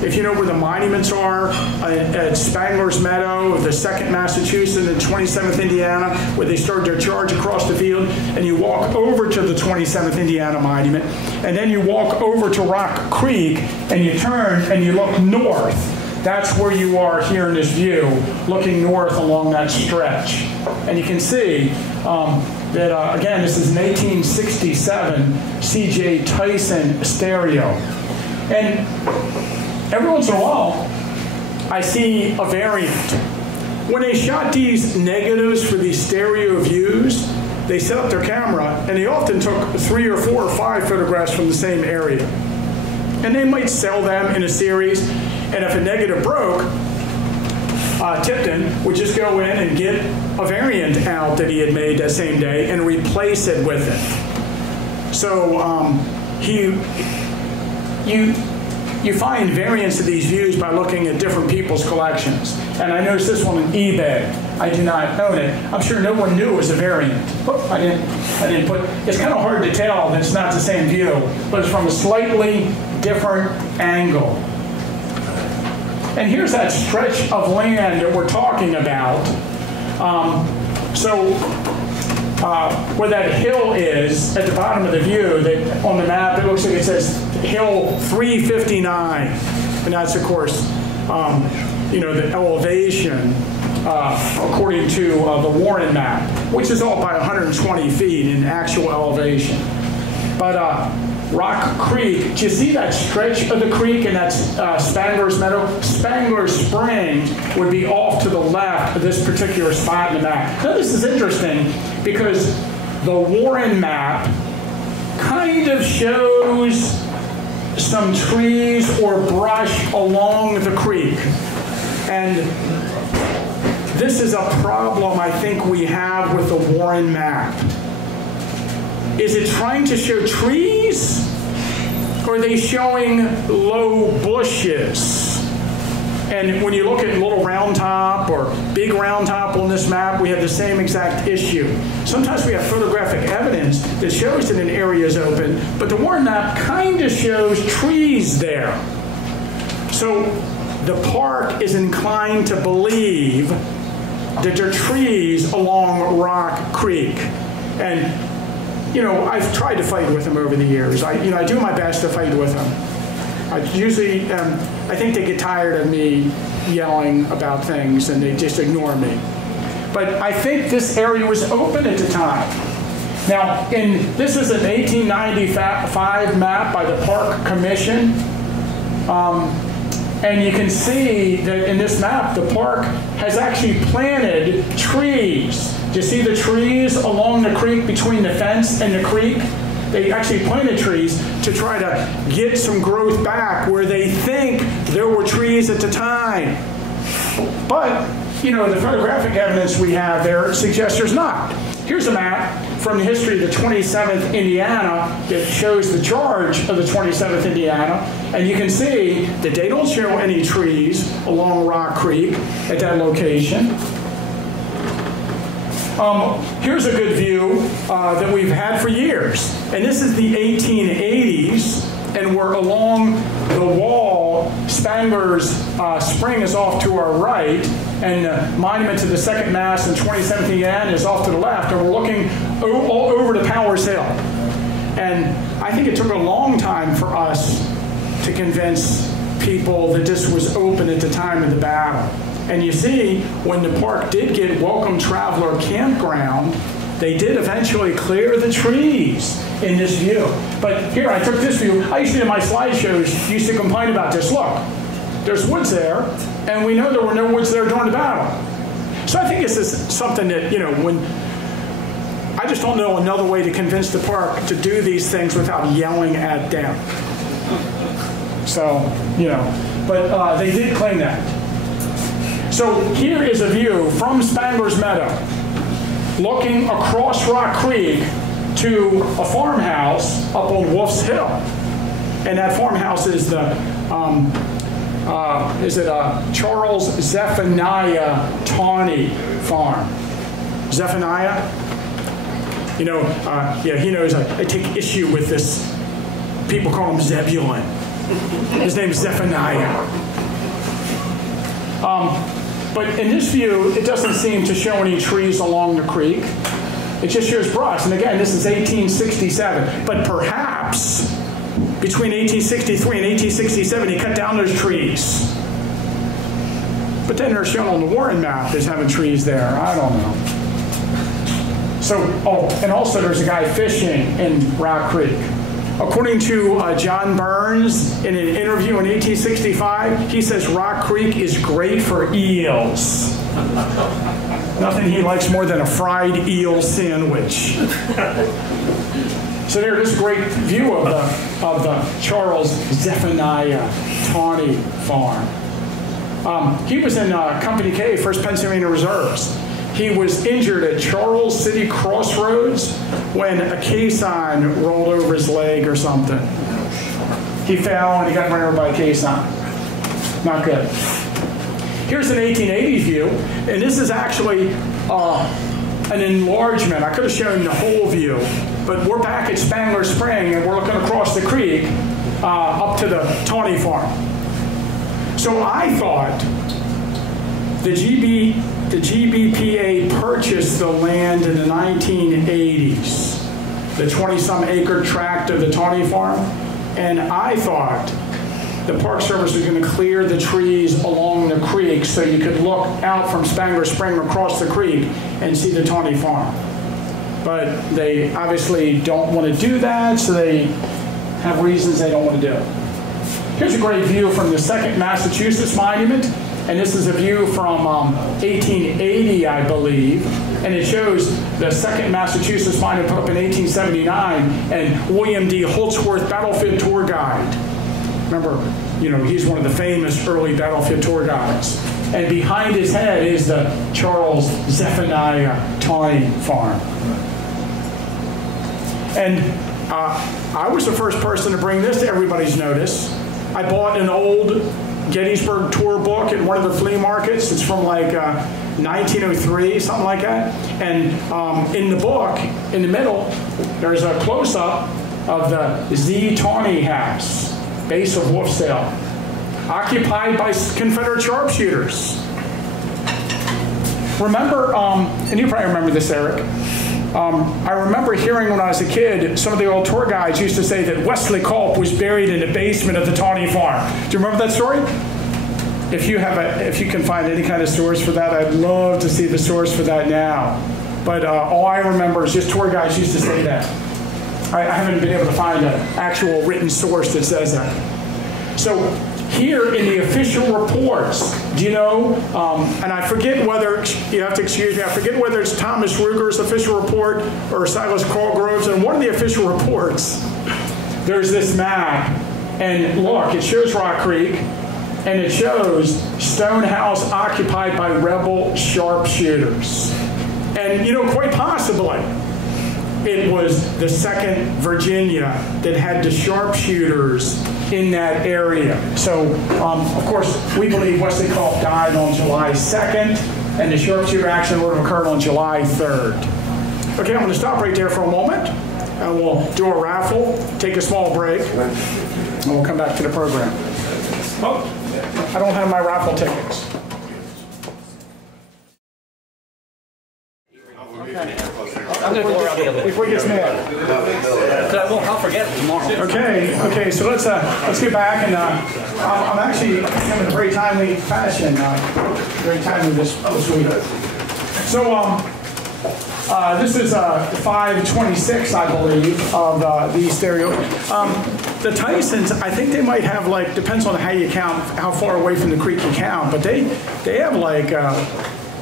If you know where the monuments are at Spangler's Meadow, the 2nd Massachusetts and 27th Indiana, where they start their charge across the field, and you walk over to the 27th Indiana monument, and then you walk over to Rock Creek, and you turn and you look north. That's where you are here in this view, looking north along that stretch. And you can see that, again, this is an 1867 C.J. Tyson stereo. And every once in a while, I see a variant. When they shot these negatives for these stereo views, they set up their camera, and they often took 3 or 4 or 5 photographs from the same area. And they might sell them in a series, and if a negative broke, Tipton would just go in and get a variant out that he had made that same day and replace it with it. So you find variants of these views by looking at different people's collections. And I noticed this one on eBay. I do not own it. I'm sure no one knew it was a variant. Oh, I didn't put, it's kind of hard to tell that it's not the same view, but it's from a slightly different angle. And here's that stretch of land that we're talking about. Where that hill is at the bottom of the view, that on the map it looks like it says Hill 359, and that's of course you know, the elevation according to the Warren map, which is off by 120 feet in actual elevation. But Rock Creek, do you see that stretch of the creek, and that's Spangler's Meadow? Spangler Spring would be off to the left of this particular spot in the map. Now this is interesting because the Warren map kind of shows some trees or brush along the creek. And this is a problem I think we have with the Warren map. Is it trying to show trees, or are they showing low bushes? And when you look at Little Round Top or Big Round Top on this map, we have the same exact issue. Sometimes we have photographic evidence that shows that an area is open, but the Warren map kind of shows trees there. So the park is inclined to believe that there are trees along Rock Creek. And, you know, I've tried to fight with them over the years. I do my best to fight with them. I usually, I think they get tired of me yelling about things and they just ignore me. But I think this area was open at the time. Now, this is an 1895 map by the Park Commission. And you can see that in this map, the park has actually planted trees. Do you see the trees along the creek between the fence and the creek? They actually planted trees to try to get some growth back where they think there were trees at the time. But, you know, the photographic evidence we have there suggests there's not. Here's a map from the history of the 27th Indiana that shows the charge of the 27th Indiana, and you can see that they don't show any trees along Rock Creek at that location. Here's a good view that we've had for years, and this is the 1880s, and we're along the wall. Spangler's Spring is off to our right, and the monument to the Second Mass and 27th Indiana is off to the left, and we're looking all over to Powers Hill. And I think it took a long time for us to convince people that this was open at the time of the battle. And you see, when the park did get Welcome Traveler Campground, they did eventually clear the trees in this view. But here, I took this view. I used to, in my slideshows, used to complain about this. Look, there's woods there, and we know there were no woods there during the battle. So I think this is something that, you know, when I just don't know another way to convince the park to do these things without yelling at them. So, you know, but they did claim that. So here is a view from Spangler's Meadow, looking across Rock Creek to a farmhouse up on Wolf's Hill. And that farmhouse is the, Charles Zephaniah Tawney Farm. Zephaniah? You know, yeah, he knows I take issue with this. People call him Zebulon. His name is Zephaniah. But in this view, it doesn't seem to show any trees along the creek. It just shows brush. And again, this is 1867. But perhaps between 1863 and 1867, he cut down those trees. But then they're shown on the Warren map as having trees there. I don't know. So, oh, and also there's a guy fishing in Rock Creek. According to John Burns, in an interview in 1865, he says Rock Creek is great for eels. Nothing he likes more than a fried eel sandwich. So there's this great view of the Charles Zephaniah Tawney Farm. He was in Company K, 1st Pennsylvania Reserves. He was injured at Charles City Crossroads when a caisson rolled over his leg or something. He fell and he got run over by a caisson. Not good. Here's an 1880s view, and this is actually an enlargement. I could have shown the whole view, but we're back at Spangler Spring and we're looking across the creek up to the Tawney Farm. So I thought the GBPA purchased the land in the 1980s, the 20-some acre tract of the Tawney Farm, and I thought the Park Service was going to clear the trees along the creek so you could look out from Spangler Spring across the creek and see the Tawney Farm. But they obviously don't want to do that, so they have reasons they don't want to do it. Here's a great view from the 2nd Massachusetts Monument. And this is a view from 1880, I believe. And it shows the 2nd Massachusetts Monument put up in 1879 and William D. Holtzworth Battlefield Tour Guide. Remember, you know, he's one of the famous early battlefield tour guides. And behind his head is the Charles Zephaniah Tawney Farm. And I was the first person to bring this to everybody's notice. I bought an old Gettysburg tour book at one of the flea markets. It's from like 1903, something like that. And in the book, in the middle, there's a close-up of the Z. Tawney House, base of Wolf's Hill. occupied by Confederate sharpshooters. Remember, and you probably remember this, Eric, I remember hearing when I was a kid, some of the old tour guides used to say that Wesley Culp was buried in the basement of the Tawney Farm. Do you remember that story? If you can find any kind of source for that, I'd love to see the source for that now. But all I remember is just tour guides used to say that. I haven't been able to find an actual written source that says that. So here in the official reports, do you know, and I forget whether, you have to excuse me, I forget whether it's Thomas Ruger's official report or Silas Colgrove's, and one of the official reports, there's this map, and look, it shows Rock Creek, and it shows Stone House occupied by rebel sharpshooters. And, you know, quite possibly, it was the 2nd Virginia that had the sharpshooters in that area. So, of course, we believe Wesley Culp died on July 2nd, and the sharpshooter action would have occurred on July 3rd. Okay, I'm going to stop right there for a moment, and we'll do a raffle, take a small break, and we'll come back to the program. Oh, I don't have my raffle tickets. I'm going to go around the other way. Before he gets mad. I'll forget it tomorrow. Okay, so let's get back, and I'm actually in a very timely fashion, very timely this week. So this is 526, I believe, of the stereo. The Tysons, I think they might have, like, depends on how you count, how far away from the creek you count, but they have like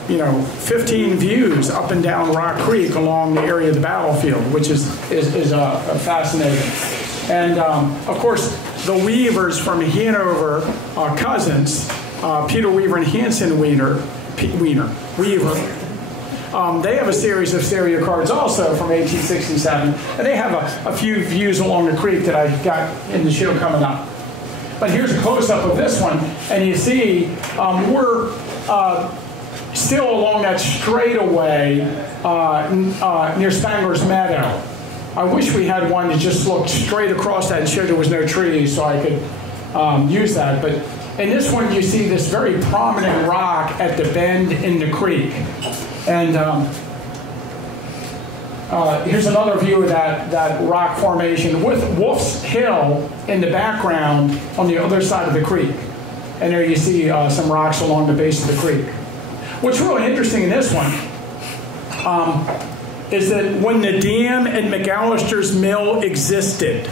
15 views up and down Rock Creek along the area of the battlefield, which is fascinating. And of course, the Weavers from Hanover, cousins, Peter Weaver and Hanson Weaver, they have a series of stereo cards also from 1867, and they have a few views along the creek that I got in the show coming up. But here's a close-up of this one, and you see we're still along that straightaway near Spangler's Meadow. I wish we had one that just looked straight across that and showed there was no trees so I could use that. But in this one, you see this very prominent rock at the bend in the creek. And here's another view of that rock formation with Wolf's Hill in the background on the other side of the creek. And there you see some rocks along the base of the creek. What's really interesting in this one is that when the dam at Mcallister's mill existed,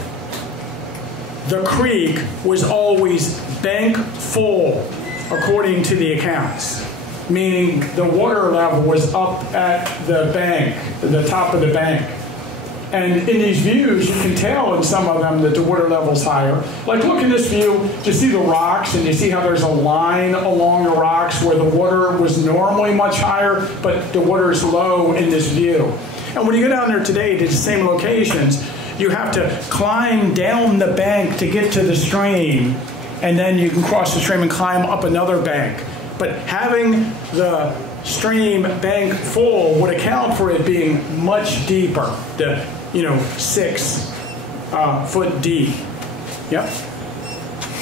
the creek was always bank full, according to the accounts, meaning the water level was up at the bank, the top of the bank. And in these views, you can tell in some of them that the water level's higher. Like, look in this view, you see the rocks, and you see how there's a line along the rocks where the water was normally much higher, but the water is low in this view. And when you go down there today to the same locations, you have to climb down the bank to get to the stream, and then you can cross the stream and climb up another bank. But having the stream bank full would account for it being much deeper, 6 foot deep. Yep.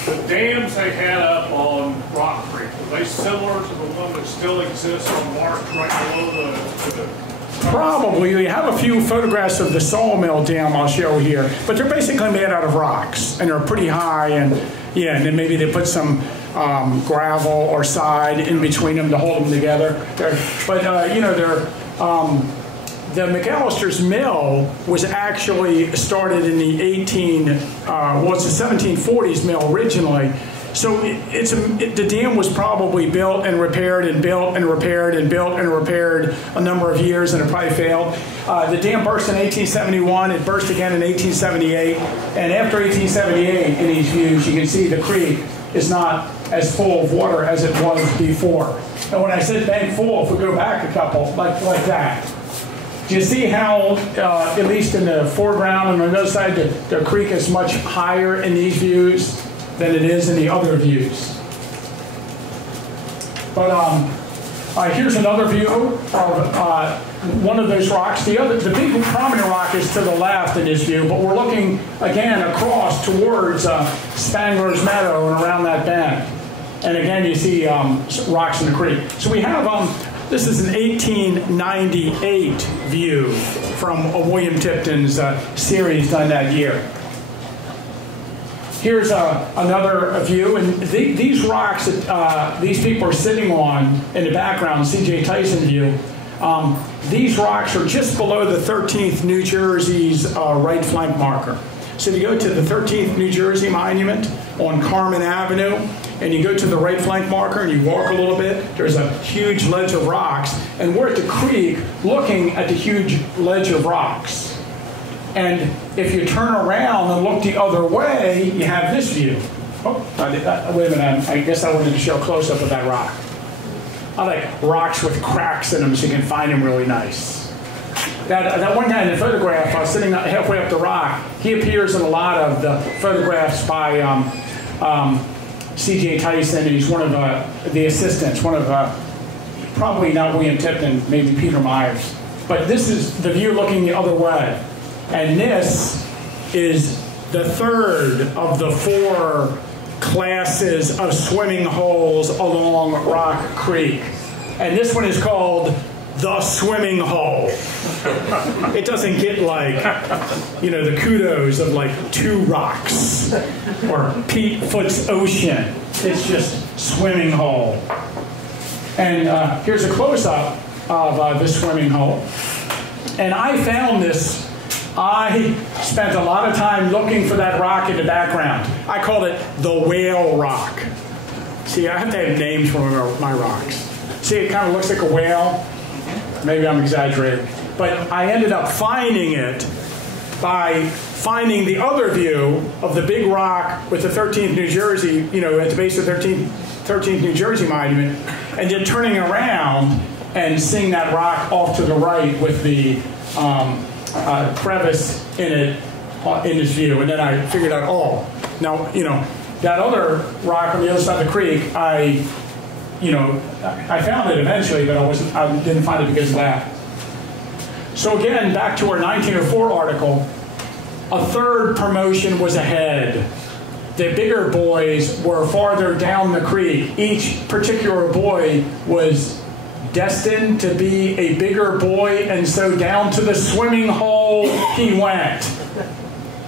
The dams they had up on Rock Creek, were they similar to the one that still exists on Mark right below the Probably. We have a few photographs of the Sawmill Dam I'll show here, but they're basically made out of rocks, and they're pretty high, and yeah, and then maybe they put some gravel or side in between them to hold them together. The Mcallister's mill was actually started in the 1740s mill originally. So the dam was probably built and repaired and built and repaired and built and repaired a number of years, and it probably failed. The dam burst in 1871. It burst again in 1878. And after 1878, in these views, you can see the creek is not as full of water as it was before. And when I said bank full, if we go back a couple, like that, do you see how, at least in the foreground and on the other side, the creek is much higher in these views than it is in the other views? But Here's another view of one of those rocks. The big prominent rock is to the left in this view, but we're looking again across towards Spangler's Meadow and around that bend. And again, you see rocks in the creek. So we have, this is an 1898 view from William Tipton's series done that year. Here's another view, and these rocks that these people are sitting on in the background, C.J. Tyson view, these rocks are just below the 13th New Jersey's right flank marker. So you go to the 13th New Jersey Monument on Carmen Avenue, and you go to the right flank marker and you walk a little bit, there's a huge ledge of rocks, and we're at the creek looking at the huge ledge of rocks. And if you turn around and look the other way, you have this view. Oh, wait a minute, I guess I wanted to show a close-up of that rock. I like rocks with cracks in them so you can find them really nice. That one guy in the photograph, sitting halfway up the rock, he appears in a lot of the photographs by C.J. Tyson. He's one of the assistants, one of, probably not William Tipton, maybe Peter Myers. But this is the view looking the other way. And this is the third of the 4 classes of swimming holes along Rock Creek. And this one is called the swimming hole. It doesn't get like, you know, the kudos of like 2 rocks or Pete Foot's Ocean. It's just swimming hole. And here's a close-up of this swimming hole. And I found this. I spent a lot of time looking for that rock in the background. I called it the whale rock. See, I have to have names for my rocks. See, it kind of looks like a whale. Maybe I'm exaggerating. But I ended up finding it by finding the other view of the big rock with the 13th New Jersey, you know, at the base of the 13th New Jersey Monument, and then turning around and seeing that rock off to the right with the crevice in it in this view. And then I figured out, oh, now, you know, that other rock on the other side of the creek, I found it eventually, but I didn't find it because of that. So again, back to our 1904 article, a third promotion was ahead. The bigger boys were farther down the creek. Each particular boy was destined to be a bigger boy, and so down to the swimming hole he went.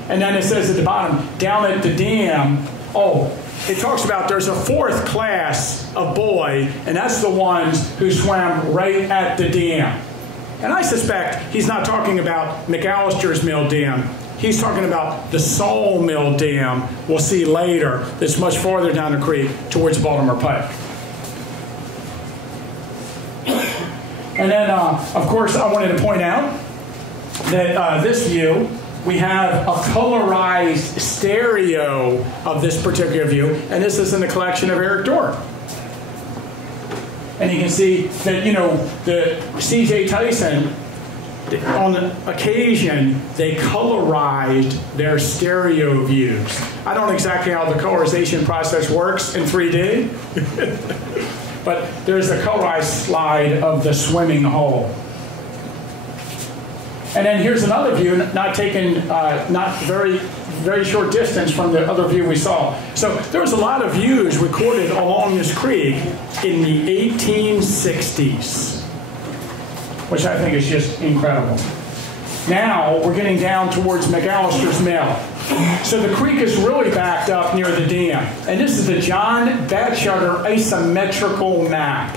And then it says at the bottom, down at the dam, it talks about there's a 4th class of boy, and that's the ones who swam right at the dam. And I suspect he's not talking about Mcallister's Mill Dam. He's talking about the Sawmill Dam we'll see later that's much farther down the creek towards Baltimore Pike. And then, of course, I wanted to point out that this view, we have a colorized stereo of this particular view, and this is in the collection of Eric Dorr. And you can see that, you know, the C.J. Tyson, on occasion, they colorized their stereo views. I don't know exactly how the colorization process works in 3D. But there's a colorized slide of the swimming hole. And then here's another view, not taken, not very short distance from the other view we saw. So there was a lot of views recorded along this creek in the 1860s, which I think is just incredible. Now we're getting down towards Mcallister's Mill. So the creek is really backed up near the dam. And this is the John Batchelder Isometrical map.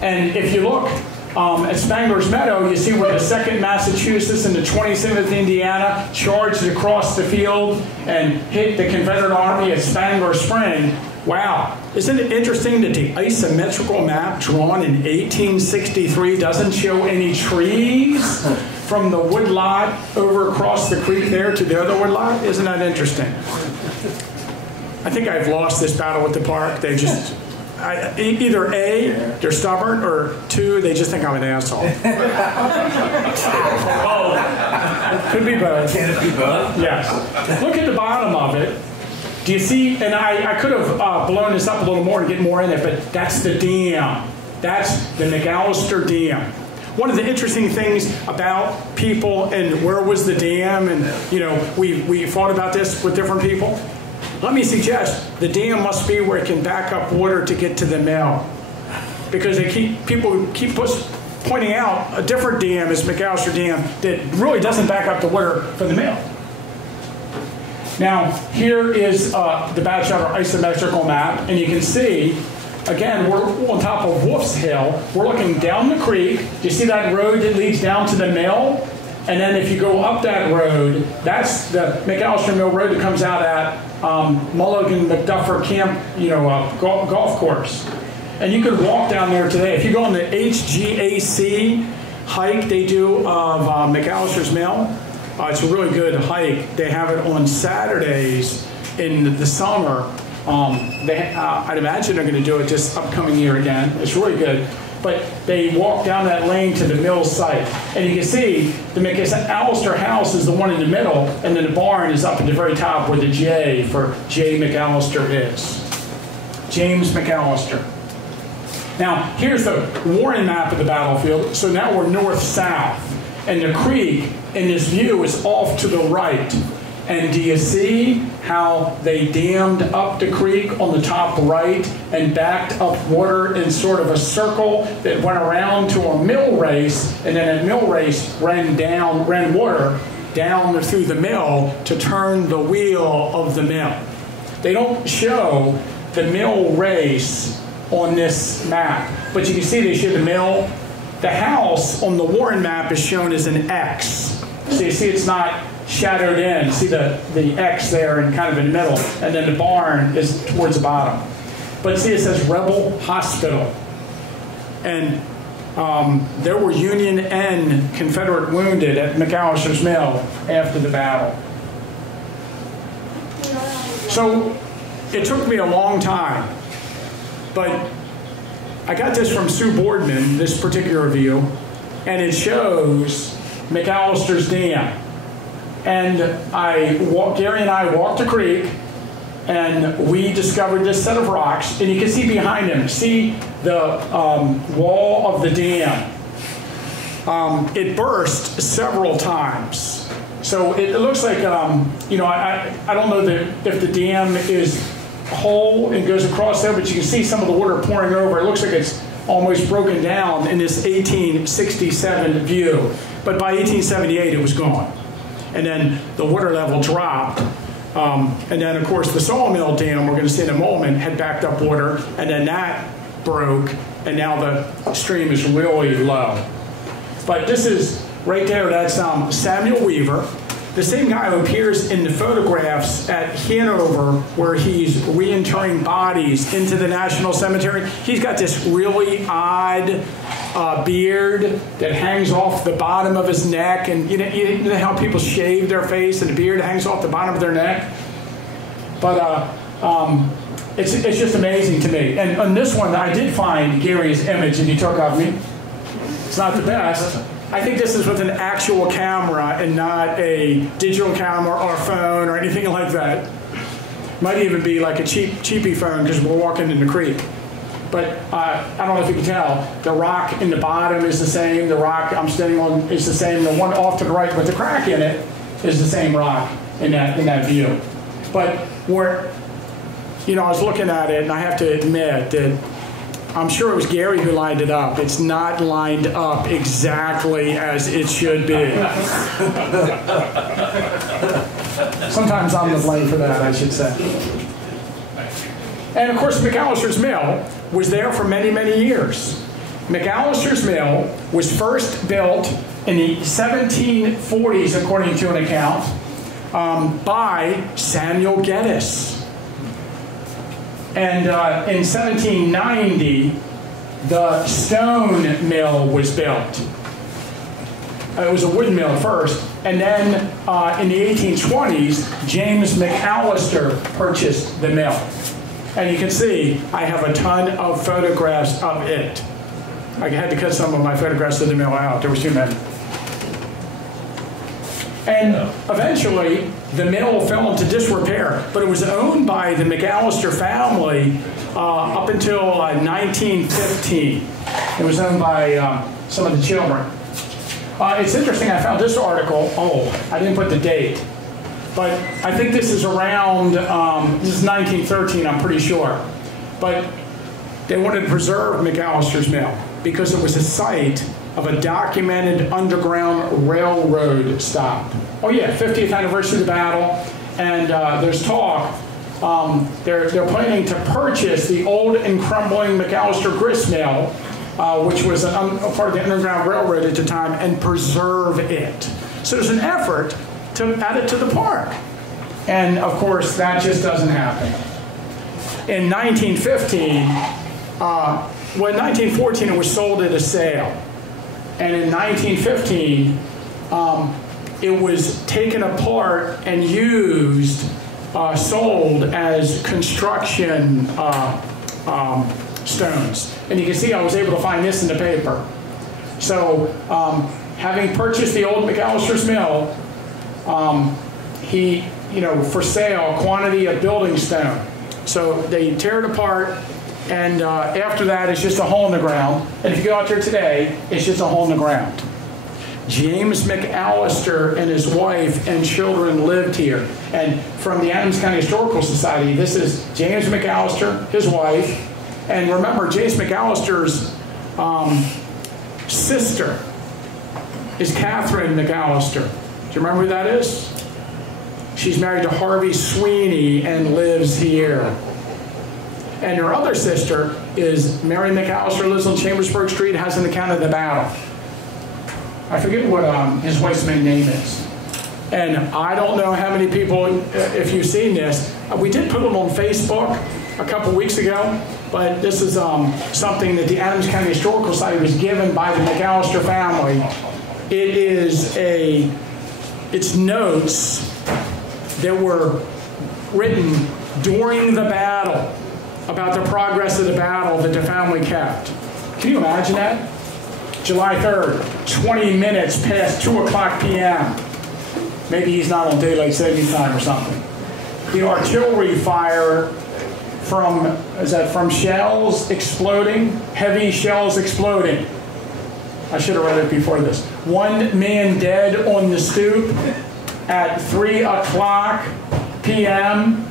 And if you look at Spangler's Meadow, you see where the 2nd Massachusetts and the 27th Indiana charged across the field and hit the Confederate Army at Spangler Spring. Wow. Isn't it interesting that the isometrical map drawn in 1863 doesn't show any trees from the wood lot over across the creek there to the other wood lot? Isn't that interesting? I think I've lost this battle with the park. They just, either A, they're stubborn, or 2, they just think I'm an asshole. Could be both. Can it be both? Yes. Look at the bottom of it. Do you see, and I could have blown this up a little more to get more in it, but that's the dam. That's the Mcallister Dam. One of the interesting things about people and where was the dam, and we thought about this with different people. Let me suggest the dam must be where it can back up water to get to the mill, because people keep pointing out a different dam is Mcallister Dam that really doesn't back up the water for the mill. Now here is the Batchelder isometrical map, and you can see. Again, we're on top of Wolf's Hill. We're looking down the creek. Do you see that road that leads down to the mill? And then if you go up that road, that's the Mcallister Mill Road that comes out at Mulligan McDuffer Camp, golf course. And you could walk down there today. If you go on the HGAC hike they do of Mcallister's Mill, it's a really good hike. They have it on Saturdays in the summer. I'd imagine they're going to do it this upcoming year again. It's really good. But they walk down that lane to the mill site. And you can see the Mcallister House is the one in the middle, and then the barn is up at the very top where the J for J. Mcallister is. James Mcallister. Now, here's the Warren map of the battlefield. So now we're north-south. And the creek in this view is off to the right. And do you see how they dammed up the creek on the top right and backed up water in sort of a circle that went around to a mill race, and then that mill race ran water down through the mill to turn the wheel of the mill. They don't show the mill race on this map, but you can see they show the mill. The house on the Warren map is shown as an X. So you see it's not shadowed in. See the X there and kind of in the middle, and then the barn is towards the bottom. But see, it says Rebel Hospital. And there were Union and Confederate wounded at Mcallister's Mill after the battle. So it took me a long time, but I got this from Sue Boardman, this particular view, and it shows Mcallister's Dam. And Gary and I walked the creek, and we discovered this set of rocks, and you can see behind them, see the wall of the dam. It burst several times. So it looks like, I don't know if the dam is whole and goes across there, but you can see some of the water pouring over. It looks like it's almost broken down in this 1867 view. But by 1878, it was gone. And then the water level dropped. And then, of course, the sawmill dam, we're going to see in a moment, had backed up water. And then that broke. And now the stream is really low. But this is right there. That's Samuel Weaver, the same guy who appears in the photographs at Hanover where he's reinterring bodies into the National Cemetery. He's got this really odd beard that hangs off the bottom of his neck, and you know how people shave their face and the beard hangs off the bottom of their neck? But it's just amazing to me. And on this one, I did find Gary's image that he took of me. It's not the best. I think this is with an actual camera and not a digital camera or phone or anything like that. Might even be like a cheapy phone because we're walking in the creek. But I don't know if you can tell, the rock in the bottom is the same, the rock I'm standing on is the same, the one off to the right with the crack in it is the same rock in that view. But where, I was looking at it, and I have to admit that I'm sure it was Gary who lined it up. It's not lined up exactly as it should be. Sometimes I'm to blame for that, I should say. And of course, Mcallister's Mill was there for many, many years. Mcallister's Mill was first built in the 1740s, according to an account, by Samuel Geddes. And in 1790, the stone mill was built. It was a wooden mill at first, and then in the 1820s, James Mcallister purchased the mill. And you can see I have a ton of photographs of it. I had to cut some of my photographs of the mill out. There was too many. And eventually, the mill fell into disrepair, but it was owned by the Mcallister family up until 1915. It was owned by some of the children. It's interesting, I found this article. Oh, I didn't put the date. But I think this is around, this is 1913, I'm pretty sure. But they wanted to preserve Mcallister's Mill because it was a site of a documented underground railroad stop. Oh yeah, 50th anniversary of the battle, and there's talk. They're planning to purchase the old and crumbling Mcallister grist mill, which was a part of the Underground Railroad at the time, and preserve it. So there's an effort to add it to the park. And of course, that just doesn't happen. In 1915, well, in 1914 it was sold at a sale. And in 1915, it was taken apart and used, sold as construction stones. And you can see I was able to find this in the paper. So having purchased the old Mcallister's Mill, he, for sale, quantity of building stone. So they tear it apart, and after that, it's just a hole in the ground. And if you go out there today, it's just a hole in the ground. James Mcallister and his wife and children lived here. And from the Adams County Historical Society, this is James Mcallister, his wife. And remember, James Mcallister's sister is Catherine Mcallister. Do you remember who that is? She's married to Harvey Sweeney and lives here. And her other sister is Mary Mcallister, lives on Chambersburg Street, has an account of the battle. I forget what his wife's main name is. And I don't know how many people, if you've seen this, we did put it on Facebook a couple weeks ago, but this is something that the Adams County Historical Society was given by the Mcallister family. It is it's notes that were written during the battle about the progress of the battle that the family kept. Can you imagine that? July 3rd, 20 minutes past 2 o'clock p.m. Maybe he's not on daylight saving time or something. The artillery fire from shells exploding, heavy shells exploding. I should have read it before this. 1 man dead on the stoop at 3 o'clock p.m.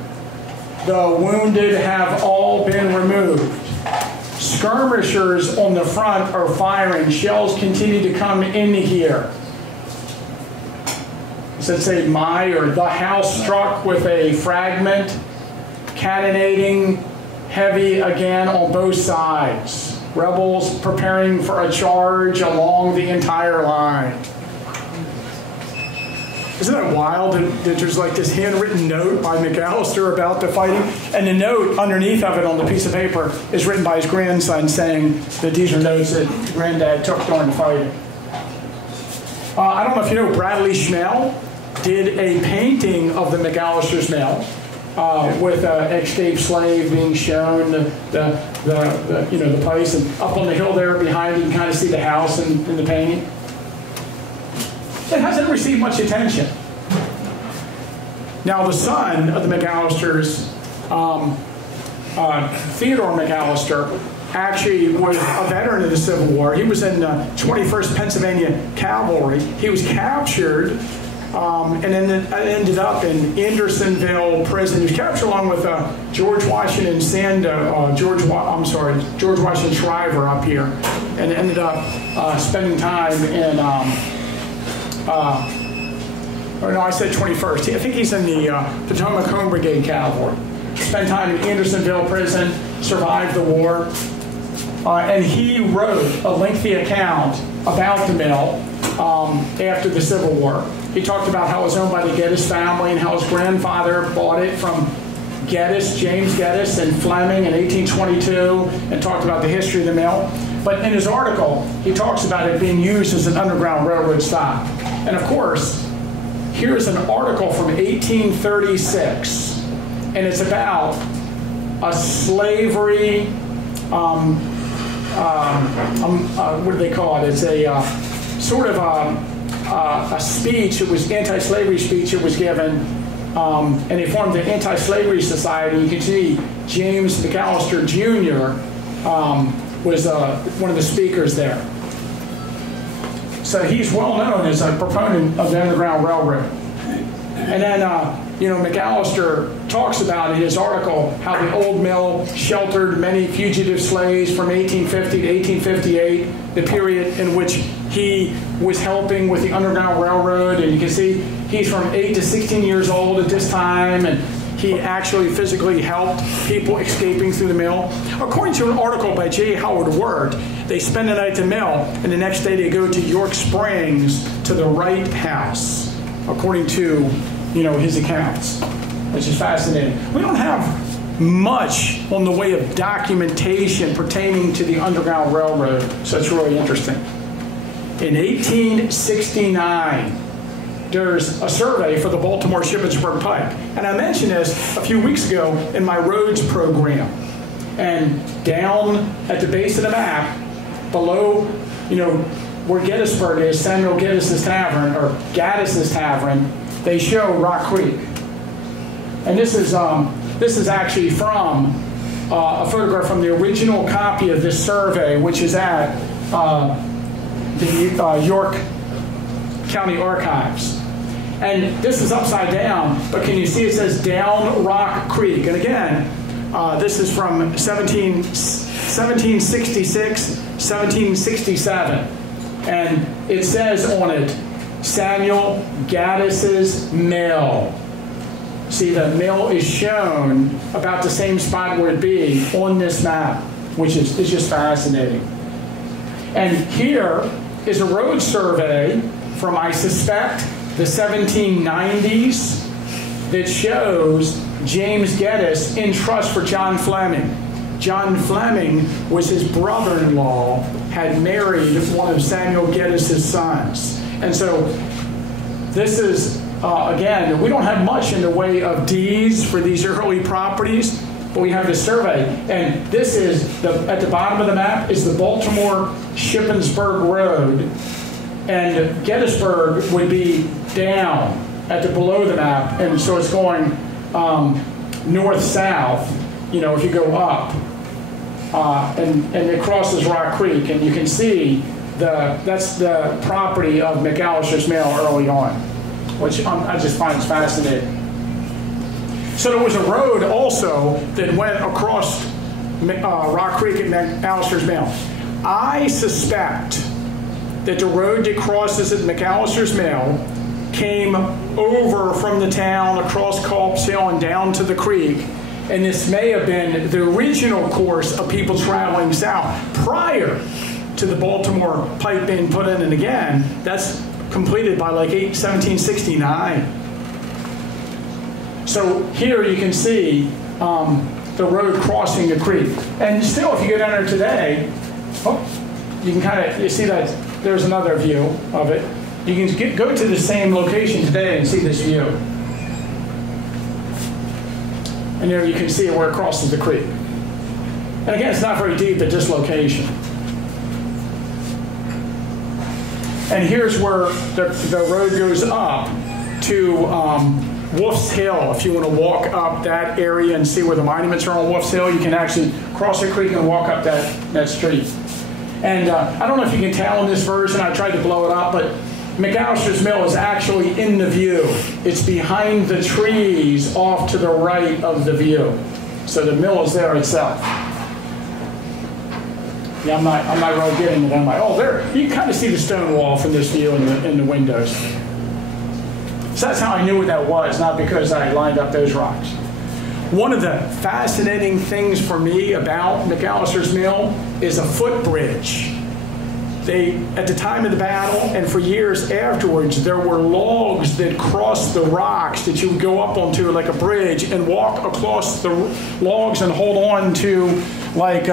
The wounded have all been removed. Skirmishers on the front are firing. Shells continue to come in here. Does it say my or the house struck with a fragment? Cannonading heavy again on both sides. Rebels preparing for a charge along the entire line. Isn't that wild that there's like this handwritten note by Mcallister about the fighting? And the note underneath of it on the piece of paper is written by his grandson saying that these are notes that Granddad took during the fighting. I don't know if you know, Bradley Schmel did a painting of the Mcallister's Mill with an escaped slave being shown the place, and up on the hill there behind you can kind of see the house in the painting. It hasn't received much attention. Now the son of the Mcallisters, Theodore Mcallister, actually was a veteran of the Civil War. He was in the 21st Pennsylvania Cavalry. He was captured and then ended up in Andersonville Prison. He was captured along with George Washington George Washington Shriver up here, and ended up spending time in or no, I said 21st. I think he's in the Potomac Home Brigade Cavalry. Spent time in Andersonville Prison, survived the war, and he wrote a lengthy account about the mill after the Civil War. He talked about how it was owned by the Geddes family and how his grandfather bought it from Geddes, James Geddes, and Fleming in 1822, and talked about the history of the mill. But in his article, he talks about it being used as an Underground Railroad stop. And of course, here's an article from 1836, and it's about a slavery, what do they call it? It's a sort of a speech. It was anti-slavery speech. It was given and they formed the Anti-Slavery Society. You can see James Mcallister Jr. Was one of the speakers there. So he's well known as a proponent of the Underground Railroad. And then, Mcallister talks about in his article how the old mill sheltered many fugitive slaves from 1850 to 1858, the period in which he was helping with the Underground Railroad. And you can see he's from 8 to 16 years old at this time, and he actually physically helped people escaping through the mill. According to an article by J. Howard Wirt, they spend the night at the mill, and the next day they go to York Springs to the Wright House, according to his accounts, which is fascinating. We don't have much on the way of documentation pertaining to the Underground Railroad, so it's really interesting. In 1869, there's a survey for the Baltimore Shippensburg Pike. And I mentioned this a few weeks ago in my roads program. And down at the base of the map, below, where Gettysburg is, Samuel Gaddis's Tavern, or Gaddis's Tavern, they show Rock Creek. And this is actually from a photograph from the original copy of this survey, which is at the York County Archives. And this is upside down, but can you see it says Down Rock Creek? And again, this is from 1766, 1767. And it says on it, Samuel Gaddis's Mill. See, the mill is shown about the same spot where it'd be on this map, which is just fascinating. And here is a road survey from, I suspect, the 1790s that shows James Gettys in trust for John Fleming. John Fleming was his brother-in-law, had married one of Samuel Gaddis's sons. And so this is, again, we don't have much in the way of deeds for these early properties, but we have this survey. And this is, at the bottom of the map, is the Baltimore Shippensburg Road. And Gettysburg would be down at the below the map. And so it's going north-south, if you go up. And it crosses Rock Creek. And you can see that's the property of Mcallister's Mill early on, which I just find fascinating. So there was a road also that went across Rock Creek at Mcallister's Mill. I suspect that the road that crosses at Mcallister's Mill came over from the town across Culp's Hill and down to the creek. And this may have been the original course of people traveling south prior to the Baltimore pipe being put in. And again, that's completed by like 1769. So here you can see the road crossing the creek. And still, if you go down there today, you can you see that there's another view of it. You can go to the same location today and see this view. And there you can see where it crosses the creek. And again, it's not very deep at this location. And here's where the road goes up to Wolf's Hill. If you want to walk up that area and see where the monuments are on Wolf's Hill, you can actually cross the creek and walk up that street. And I don't know if you can tell in this version, I tried to blow it up, but Mcallister's Mill is actually in the view. It's behind the trees off to the right of the view. So the mill is there itself. Yeah, I'm not really getting it. I'm like, there. You can kind of see the stone wall from this view in the windows. So that's how I knew what that was, not because I lined up those rocks. One of the fascinating things for me about Mcallister's Mill is a footbridge. At the time of the battle and for years afterwards, there were logs that crossed the rocks that you would go up onto like a bridge and walk across the logs and hold on to like,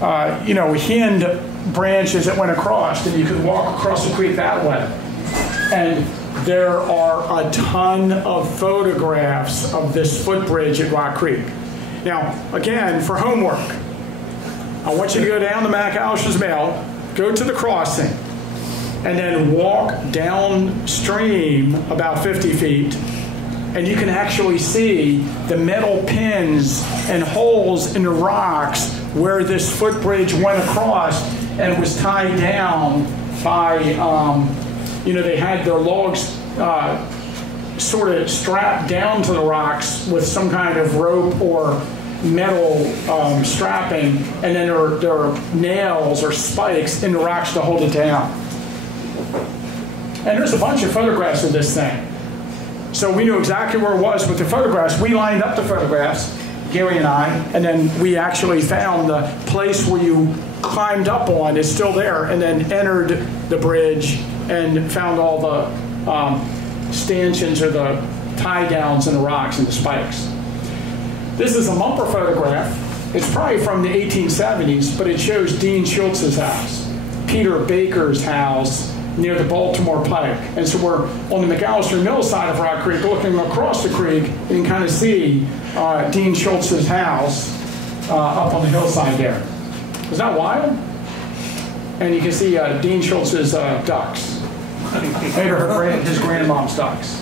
hind branches that went across, and you could walk across the creek that way. And there are a ton of photographs of this footbridge at Rock Creek. Now, again, for homework, I want you to go down to Mcallister's Mill, go to the crossing, and then walk downstream about 50 feet and you can actually see the metal pins and holes in the rocks where this footbridge went across and was tied down by, they had their logs sort of strapped down to the rocks with some kind of rope or metal strapping, and then there are nails or spikes in the rocks to hold it down. And there's a bunch of photographs of this thing. So we knew exactly where it was with the photographs. We lined up the photographs, Gary and I, and then we actually found the place where you climbed up on is still there, and then entered the bridge and found all the stanchions or the tie downs in the rocks and the spikes. This is a Mumper photograph. It's probably from the 1870s, but it shows Dean Schultz's house, Peter Baker's house near the Baltimore Pike. And so we're on the Mcallister Mill side of Rock Creek, looking across the creek, and you can kind of see Dean Schultz's house up on the hillside there. Is that wild? And you can see Dean Schultz's ducks. Maybe his grandmom's ducks.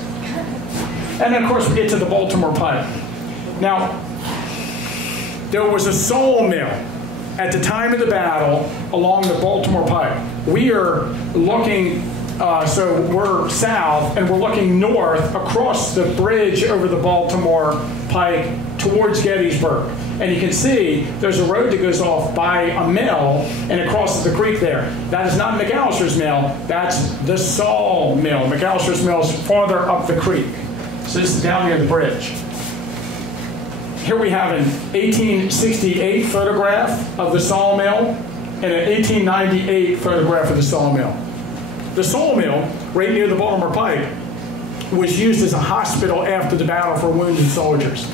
And then, of course, we get to the Baltimore Pike. Now, there was a sawmill at the time of the battle along the Baltimore Pike. We are looking, so we're south, and we're looking north across the bridge over the Baltimore Pike towards Gettysburg. And you can see there's a road that goes off by a mill and it crosses the creek there. That is not Mcallister's mill, that's the saw mill. Mcallister's mill is farther up the creek. So this is down near the bridge. Here we have an 1868 photograph of the sawmill and an 1898 photograph of the sawmill. The sawmill, right near the Baltimore Pike, was used as a hospital after the battle for wounded soldiers.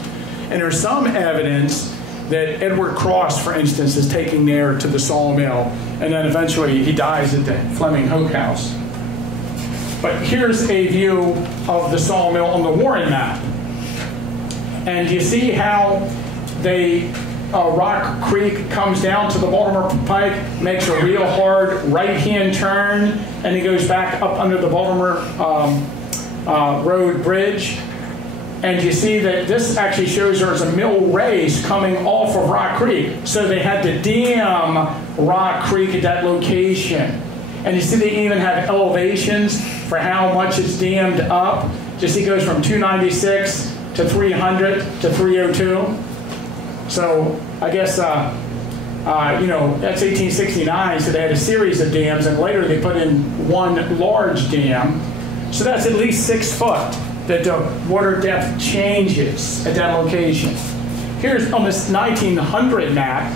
And there's some evidence that Edward Cross, for instance, is taking there to the sawmill, and then eventually he dies at the Fleming Hoke House. But here's a view of the sawmill on the Warren map. And you see how Rock Creek comes down to the Baltimore Pike, makes a real hard right-hand turn, and it goes back up under the Baltimore Road Bridge. And you see that this actually shows there's a mill race coming off of Rock Creek. So they had to dam Rock Creek at that location. And you see they even have elevations for how much it's dammed up. Just it goes from 296 to 300 to 302. So I guess, that's 1869, so they had a series of dams, and later they put in one large dam. So that's at least 6 foot that the water depth changes at that location. Here's on this 1900 map.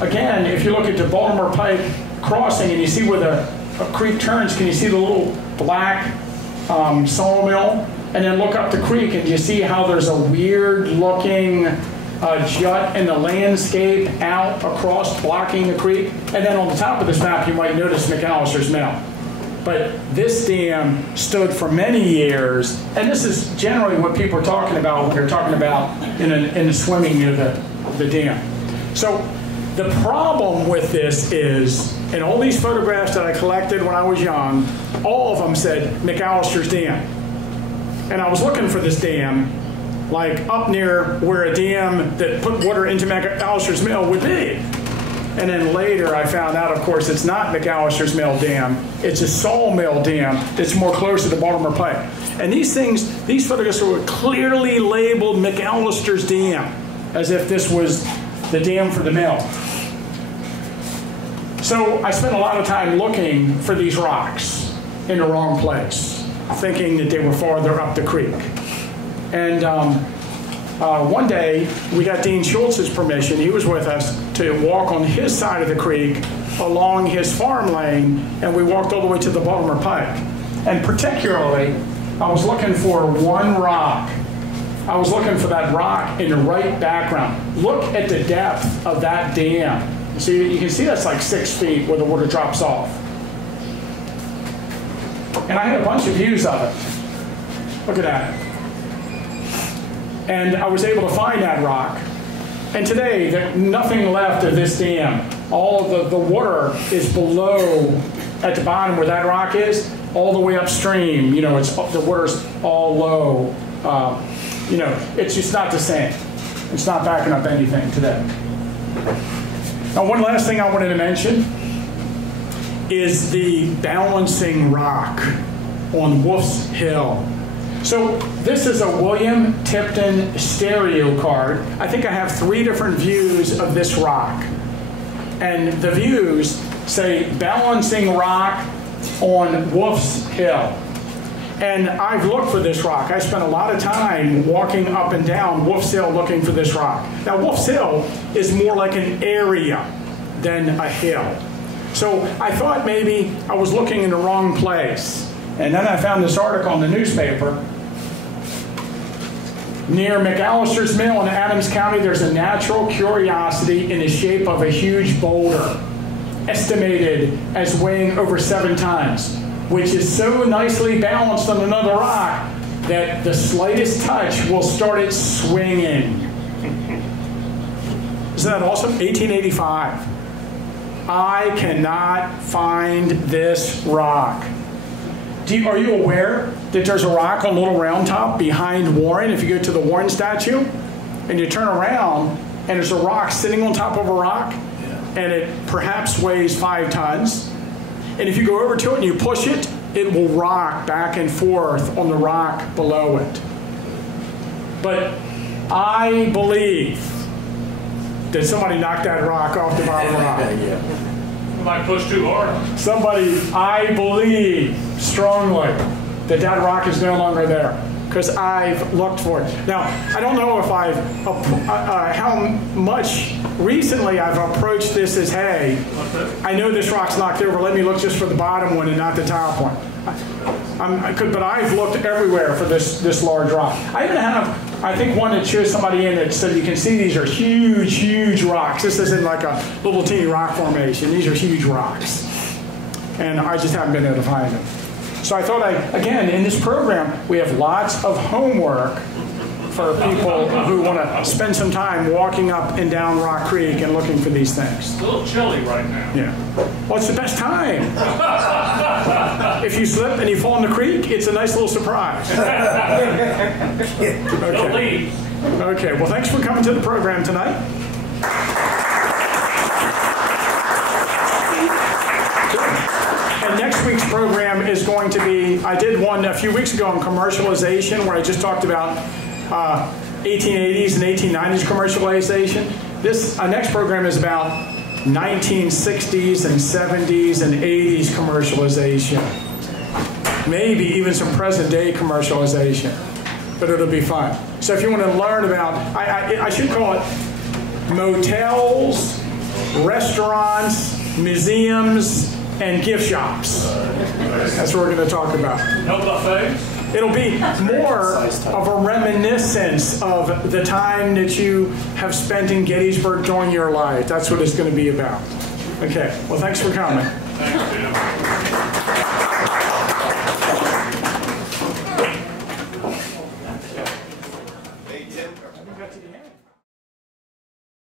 Again, if you look at the Baltimore Pike crossing and you see where the creek turns, can you see the little black sawmill? And then look up the creek and you see how there's a weird looking jut in the landscape out across blocking the creek. And then on the top of this map you might notice Mcallister's mill. But this dam stood for many years, and this is generally what people are talking about when they're talking about in the swimming near the dam. So the problem with this is, in all these photographs that I collected when I was young, all of them said Mcallister's Dam. And I was looking for this dam, like up near where a dam that put water into Mcallister's mill would be. And then later I found out, of course, it's not Mcallister's Mill Dam. It's a sawmill dam that's more close to the Baltimore Pike. And these photographs were clearly labeled Mcallister's Dam, as if this was the dam for the mill. So I spent a lot of time looking for these rocks in the wrong place, thinking that they were farther up the creek. And one day, we got Dean Schultz's permission. He was with us to walk on his side of the creek along his farm lane, and we walked all the way to the Baltimore Pike. And particularly, I was looking for one rock. I was looking for that rock in the right background. Look at the depth of that dam. See, you can see that's like 6 feet where the water drops off. And I had a bunch of views of it. Look at that. And I was able to find that rock. And today, there's nothing left of this dam. All of the water is below, at the bottom where that rock is, all the way upstream. You know, the water's all low you know, it's just not the same. It's not backing up anything today. Now, one last thing I wanted to mention is the balancing rock on Wolf's Hill. So this is a William Tipton stereo card. I think I have 3 different views of this rock. And the views say balancing rock on Wolf's Hill. And I've looked for this rock. I spent a lot of time walking up and down Wolf's Hill looking for this rock. Now, Wolf's Hill is more like an area than a hill. So I thought maybe I was looking in the wrong place. And then I found this article in the newspaper. Near Mcallister's Mill in Adams County, there's a natural curiosity in the shape of a huge boulder, estimated as weighing over 7 tons, which is so nicely balanced on another rock that the slightest touch will start it swinging. Isn't that awesome? 1885. I cannot find this rock. Are you aware that there's a rock on Little Round Top behind Warren? If you go to the Warren statue and you turn around and there's a rock sitting on top of a rock, and it perhaps weighs 5 tons. And if you go over to it and you push it, it will rock back and forth on the rock below it. But I believe that somebody knocked that rock off the bottom rock. Somebody pushed too hard. Somebody, I believe strongly that that rock is no longer there, because I've looked for it. Now, I don't know if how much recently I've approached this as, hey, I know this rock's knocked over, let me look just for the bottom one and not the top one. But I've looked everywhere for this large rock. I even have, I think, one that shows somebody in it, so you can see these are huge, huge rocks. This isn't like a little teeny rock formation. These are huge rocks. And I just haven't been able to find them. So I thought again, in this program, we have lots of homework for people who want to spend some time walking up and down Rock Creek and looking for these things. It's a little chilly right now. Yeah. Well, it's the best time. If you slip and you fall in the creek, it's a nice little surprise. Don't leave. Okay, well, thanks for coming to the program tonight. And next week's program is going to be, I did one a few weeks ago on commercialization, where I just talked about 1880s and 1890s commercialization. This next program is about 1960s and 70s and 80s commercialization. Maybe even some present day commercialization, but it'll be fun. So if you want to learn about, I should call it motels, restaurants, museums, and gift shops. That's what we're going to talk about. No buffets? It'll be more of a reminiscence of the time that you have spent in Gettysburg during your life. That's what it's going to be about. Okay, well, thanks for coming. Thanks, Jim.